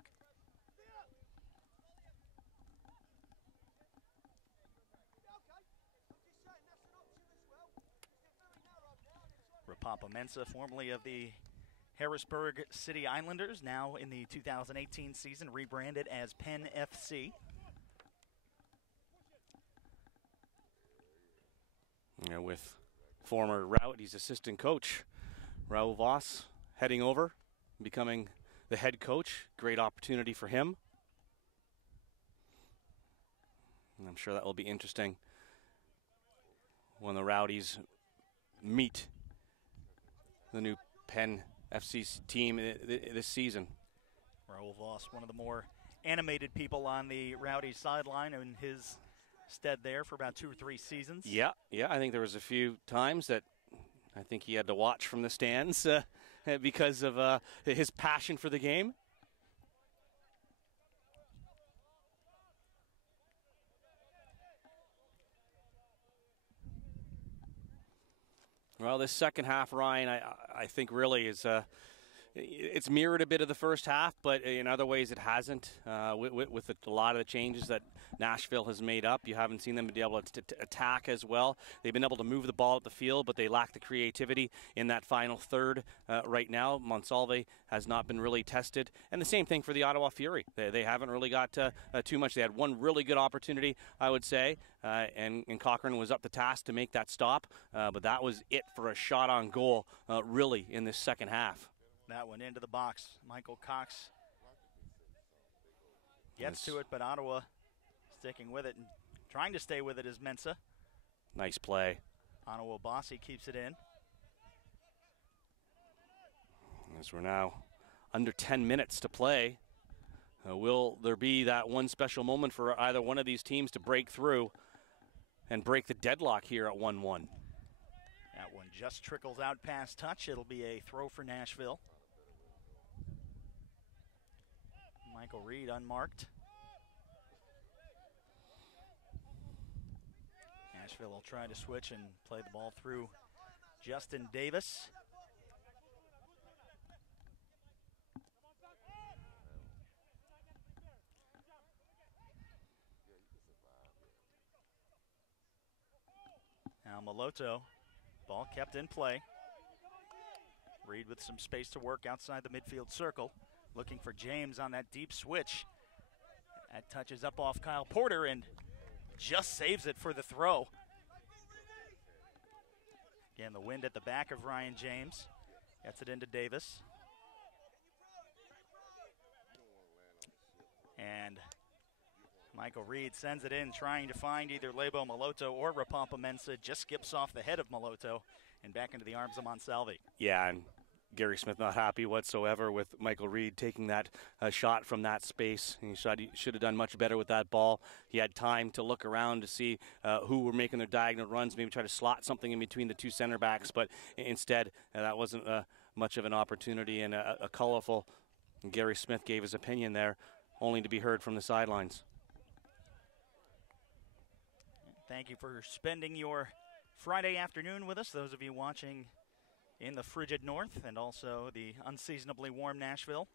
Rapapa Mensah, formerly of the Harrisburg City Islanders, now in the 2018 season, rebranded as Penn FC. With former Rowdy's assistant coach, Raul Voss, heading over, becoming the head coach. Great opportunity for him. And I'm sure that will be interesting when the Rowdies meet the new Penn FC team this season. Raul Voss, one of the more animated people on the Rowdies sideline, in his stead there for about 2 or 3 seasons. Yeah, I think there was a few times that I think he had to watch from the stands because of his passion for the game. Well, this second half, Ryan, I think really is it's mirrored a bit of the first half, but in other ways it hasn't. With a lot of the changes that Nashville has made up, you haven't seen them be able to attack as well. They've been able to move the ball up the field, but they lack the creativity in that final third right now. Monsalve has not been really tested. And the same thing for the Ottawa Fury. They haven't really got too much. They had one really good opportunity, I would say, and Cochran was up the task to make that stop, but that was it for a shot on goal, really, in this second half. That one into the box. Michael Cox gets to it, but Ottawa sticking with it and trying to stay with it is Mensah. Nice play. Ottawa Bossy keeps it in. As we're now under 10 minutes to play, will there be that one special moment for either one of these teams to break through and break the deadlock here at 1-1? That one just trickles out past touch. It'll be a throw for Nashville. Michael Reed unmarked. Nashville will try to switch and play the ball through Justin Davis. Now Maloto, ball kept in play. Reed with some space to work outside the midfield circle. Looking for James on that deep switch. That touches up off Kyle Porter and just saves it for the throw. Again, the wind at the back of Ryan James. Gets it into Davis. And Michael Reed sends it in, trying to find either Lebo Maloto or Rapampa Mensah. Just skips off the head of Maloto and back into the arms of Monsalve. Yeah, and Gary Smith not happy whatsoever with Michael Reed taking that shot from that space. He should have done much better with that ball. He had time to look around to see who were making their diagonal runs, maybe try to slot something in between the two center backs, but instead that wasn't much of an opportunity, and a colorful Gary Smith gave his opinion there, only to be heard from the sidelines. Thank you for spending your Friday afternoon with us, those of you watching in the frigid north and also the unseasonably warm Nashville.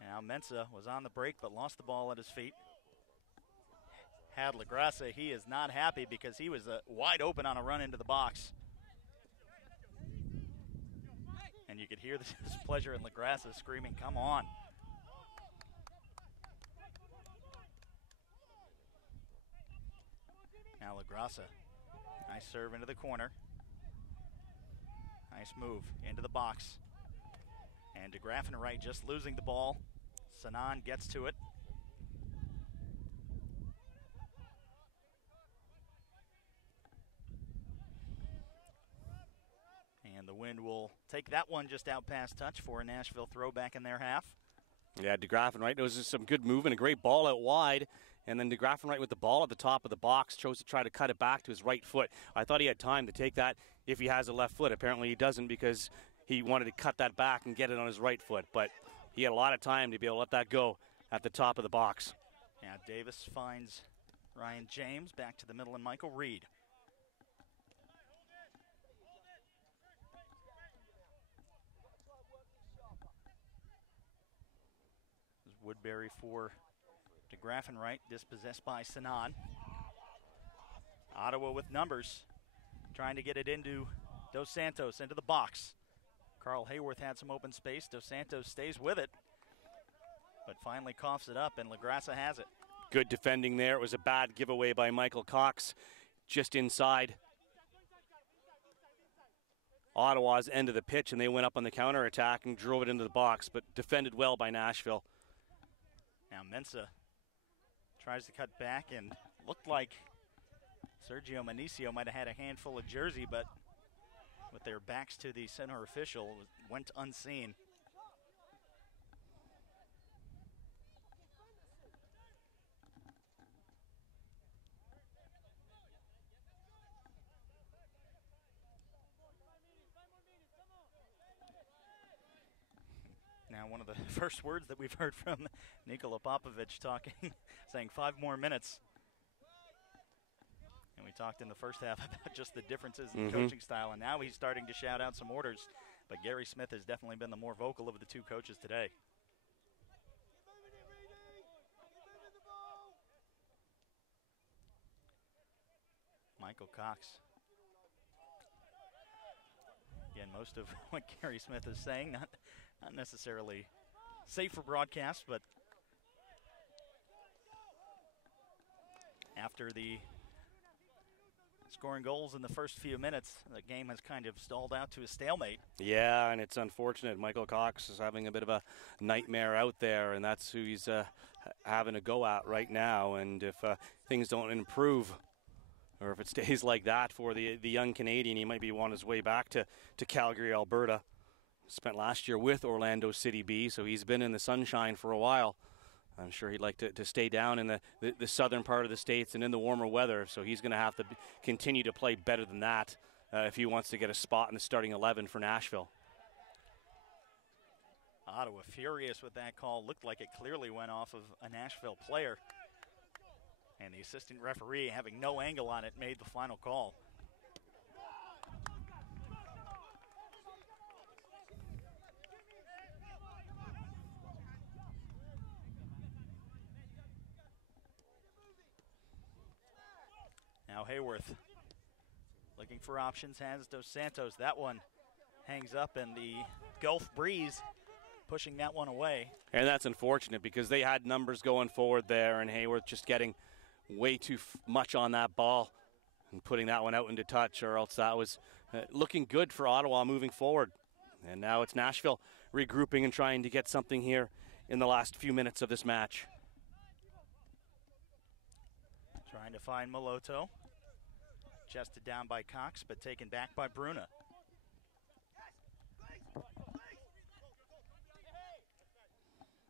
Now Mensah was on the break but lost the ball at his feet. Had LaGrassa, he is not happy because he was wide open on a run into the box. And you could hear the displeasure in LaGrassa screaming, "Come on." Now LaGrassa. Nice serve into the corner. Nice move into the box. And de Graffenright just losing the ball. Sanan gets to it. And the wind will take that one just out past touch for a Nashville throwback in their half. Yeah, de Graffenright, it was just some good movement, a great ball out wide. And then de Graffenright with the ball at the top of the box chose to try to cut it back to his right foot. I thought he had time to take that if he has a left foot. Apparently he doesn't, because he wanted to cut that back and get it on his right foot. But he had a lot of time to be able to let that go at the top of the box. Yeah, Davis finds Ryan James back to the middle and Michael Reed. Woodbury for DeGraffenreich, dispossessed by Sinan. Ottawa with numbers, trying to get it into Dos Santos, into the box. Carl Hayworth had some open space. Dos Santos stays with it, but finally coughs it up, and LaGrassa has it. Good defending there. It was a bad giveaway by Michael Cox, just inside Ottawa's end of the pitch, and they went up on the counterattack and drove it into the box, but defended well by Nashville. Now Mensah tries to cut back, and looked like Sergio Manicio might have had a handful of jersey, but with their backs to the center official, went unseen. Now one of the first words that we've heard from Nikola Popovic talking, saying 5 more minutes. And we talked in the first half about just the differences in coaching style, and now he's starting to shout out some orders. But Gary Smith has definitely been the more vocal of the two coaches today. Michael Cox. Again, most of what Gary Smith is saying, not necessarily safe for broadcast, but after the scoring goals in the first few minutes, the game has kind of stalled out to a stalemate. Yeah, and it's unfortunate. Michael Cox is having a bit of a nightmare out there, and that's who he's having a go at right now. And if things don't improve, or if it stays like that for the young Canadian, he might be on his way back to Calgary, Alberta. Spent last year with Orlando City B, so he's been in the sunshine for a while. I'm sure he'd like to stay down in the southern part of the States and in the warmer weather, so he's going to have to continue to play better than that if he wants to get a spot in the starting 11 for Nashville. Ottawa furious with that call. Looked like it clearly went off of a Nashville player. And the assistant referee, having no angle on it, made the final call. Now Hayworth looking for options, has Dos Santos. That one hangs up, and the Gulf breeze pushing that one away. And that's unfortunate because they had numbers going forward there, and Hayworth just getting way too much on that ball and putting that one out into touch, or else that was looking good for Ottawa moving forward. And now it's Nashville regrouping and trying to get something here in the last few minutes of this match. Trying to find Moloto. Chested down by Cox, but taken back by Bruna.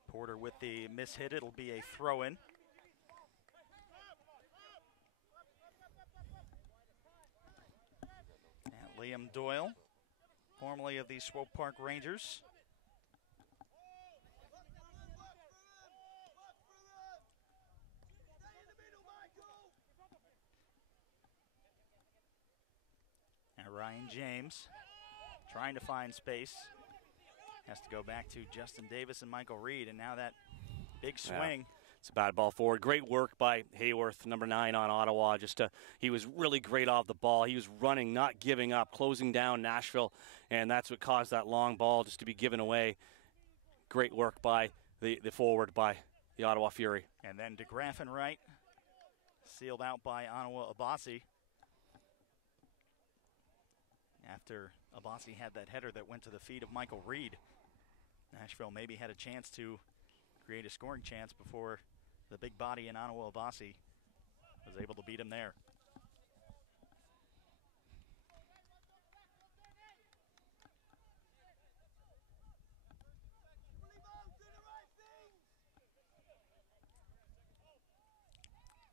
Porter with the mishit. It'll be a throw-in. And Liam Doyle, formerly of the Swope Park Rangers. Now Ryan James trying to find space. Has to go back to Justin Davis and Michael Reed, and now that big swing. Yeah. It's a bad ball forward. Great work by Hayworth, number 9 on Ottawa. He was really great off the ball. He was running, not giving up, closing down Nashville, and that's what caused that long ball just to be given away. Great work by the forward by the Ottawa Fury. And then DeGraffenreich sealed out by Ottawa Abassi. After Abassi had that header that went to the feet of Michael Reed, Nashville maybe had a chance to create a scoring chance before the big body in Ottawa Abassi was able to beat him there.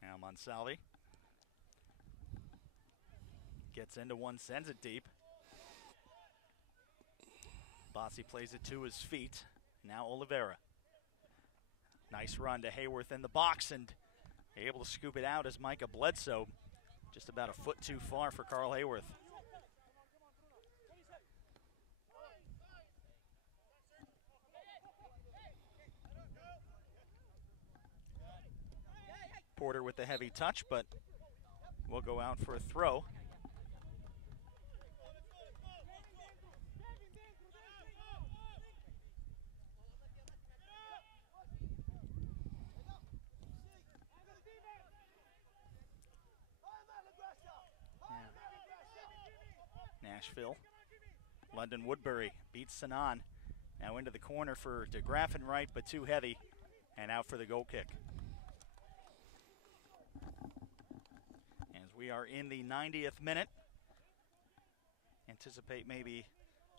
Now Monsalvi gets into one, sends it deep. Abassi plays it to his feet. Now Oliveira. Nice run to Hayworth in the box, and Able to scoop it out as Micah Bledsoe, just about a foot too far for Carl Hayworth. Porter with the heavy touch, but will go out for a throw. Nashville. London Woodbury beats Sanan. Now into the corner for DeGraffin right, but too heavy, and out for the goal kick. As we are in the 90th minute, anticipate maybe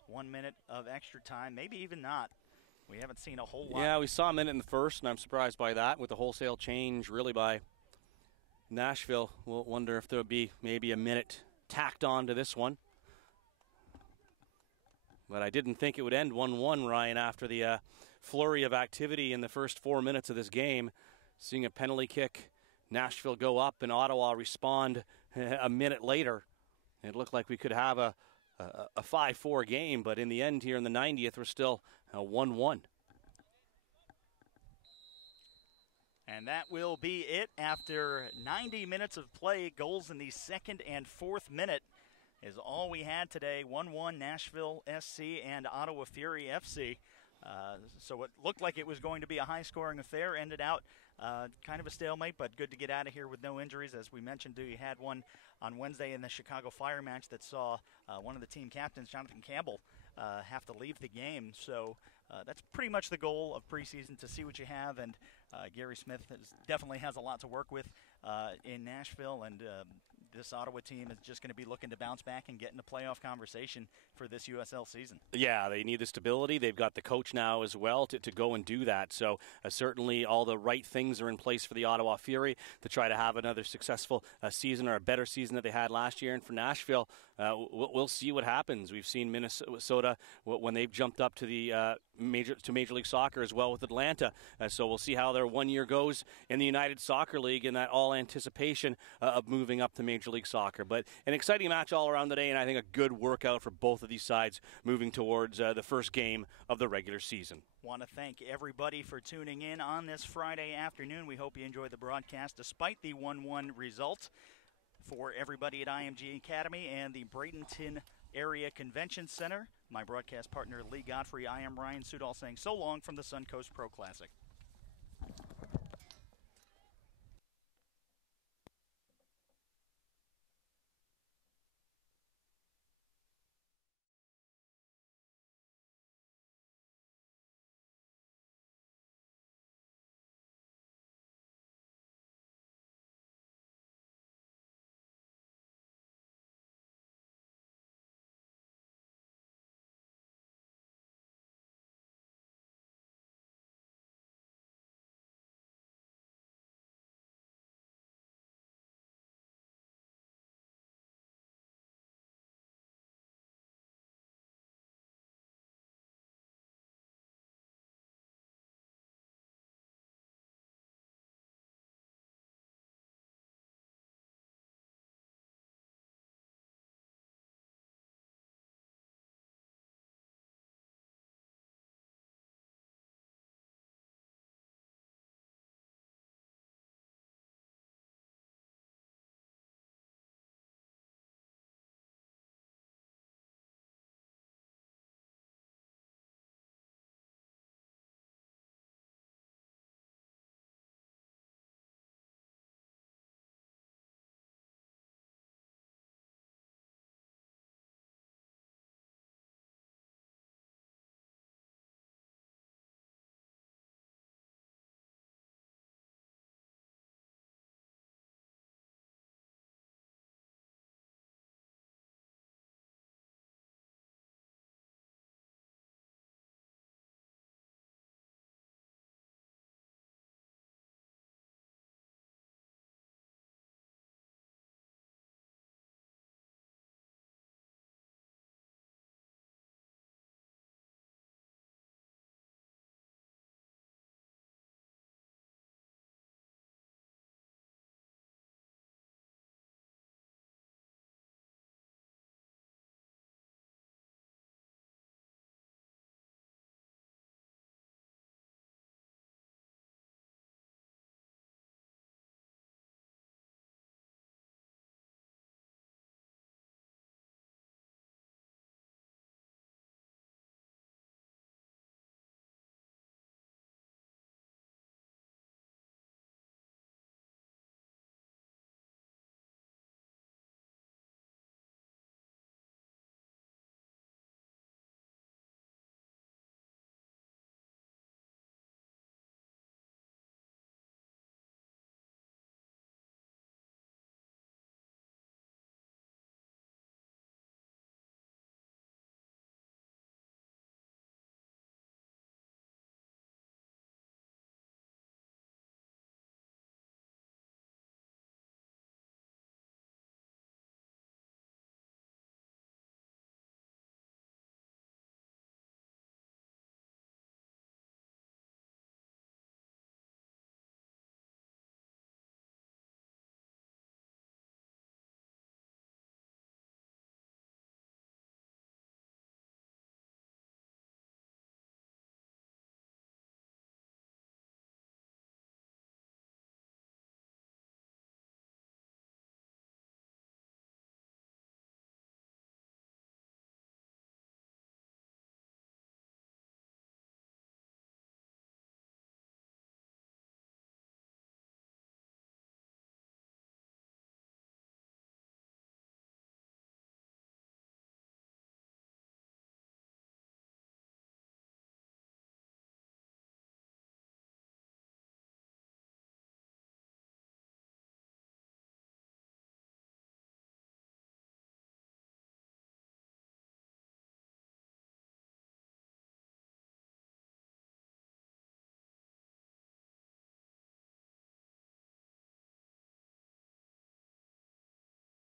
1 minute of extra time, maybe even not. We haven't seen a whole lot. Yeah, we saw a minute in the first, and I'm surprised by that with the wholesale change really by Nashville. We'll wonder if there will be maybe a minute tacked on to this one. But I didn't think it would end 1-1, Ryan, after the flurry of activity in the first 4 minutes of this game. Seeing a penalty kick, Nashville go up, and Ottawa respond a minute later. It looked like we could have a 5-4 game, but in the end here in the 90th, we're still 1-1. And that will be it after 90 minutes of play. Goals in the second and fourth minute is all we had today. 1-1 Nashville SC and Ottawa Fury FC. So it looked like it was going to be a high-scoring affair. Ended out kind of a stalemate, but good to get out of here with no injuries. As we mentioned, we had one on Wednesday in the Chicago Fire match that saw one of the team captains, Jonathan Campbell, have to leave the game. So that's pretty much the goal of preseason, to see what you have. And Gary Smith definitely has a lot to work with in Nashville, and this Ottawa team is just going to be looking to bounce back and get in the playoff conversation for this USL season. Yeah, they need the stability. They've got the coach now as well to go and do that. So certainly all the right things are in place for the Ottawa Fury to try to have another successful season, or a better season that they had last year. And for Nashville, we'll see what happens. We've seen Minnesota when they've jumped up to the Major League Soccer as well with Atlanta. So we'll see how their 1 year goes in the United Soccer League, in that all anticipation of moving up to Major League Soccer. But an exciting match all around today, and I think a good workout for both of these sides moving towards the first game of the regular season. Want to thank everybody for tuning in on this Friday afternoon. We hope you enjoyed the broadcast despite the 1-1 result. For everybody at IMG Academy and the Bradenton Area Convention Center, my broadcast partner Lee Godfrey, I am Ryan Sudol saying so long from the Suncoast Pro Classic.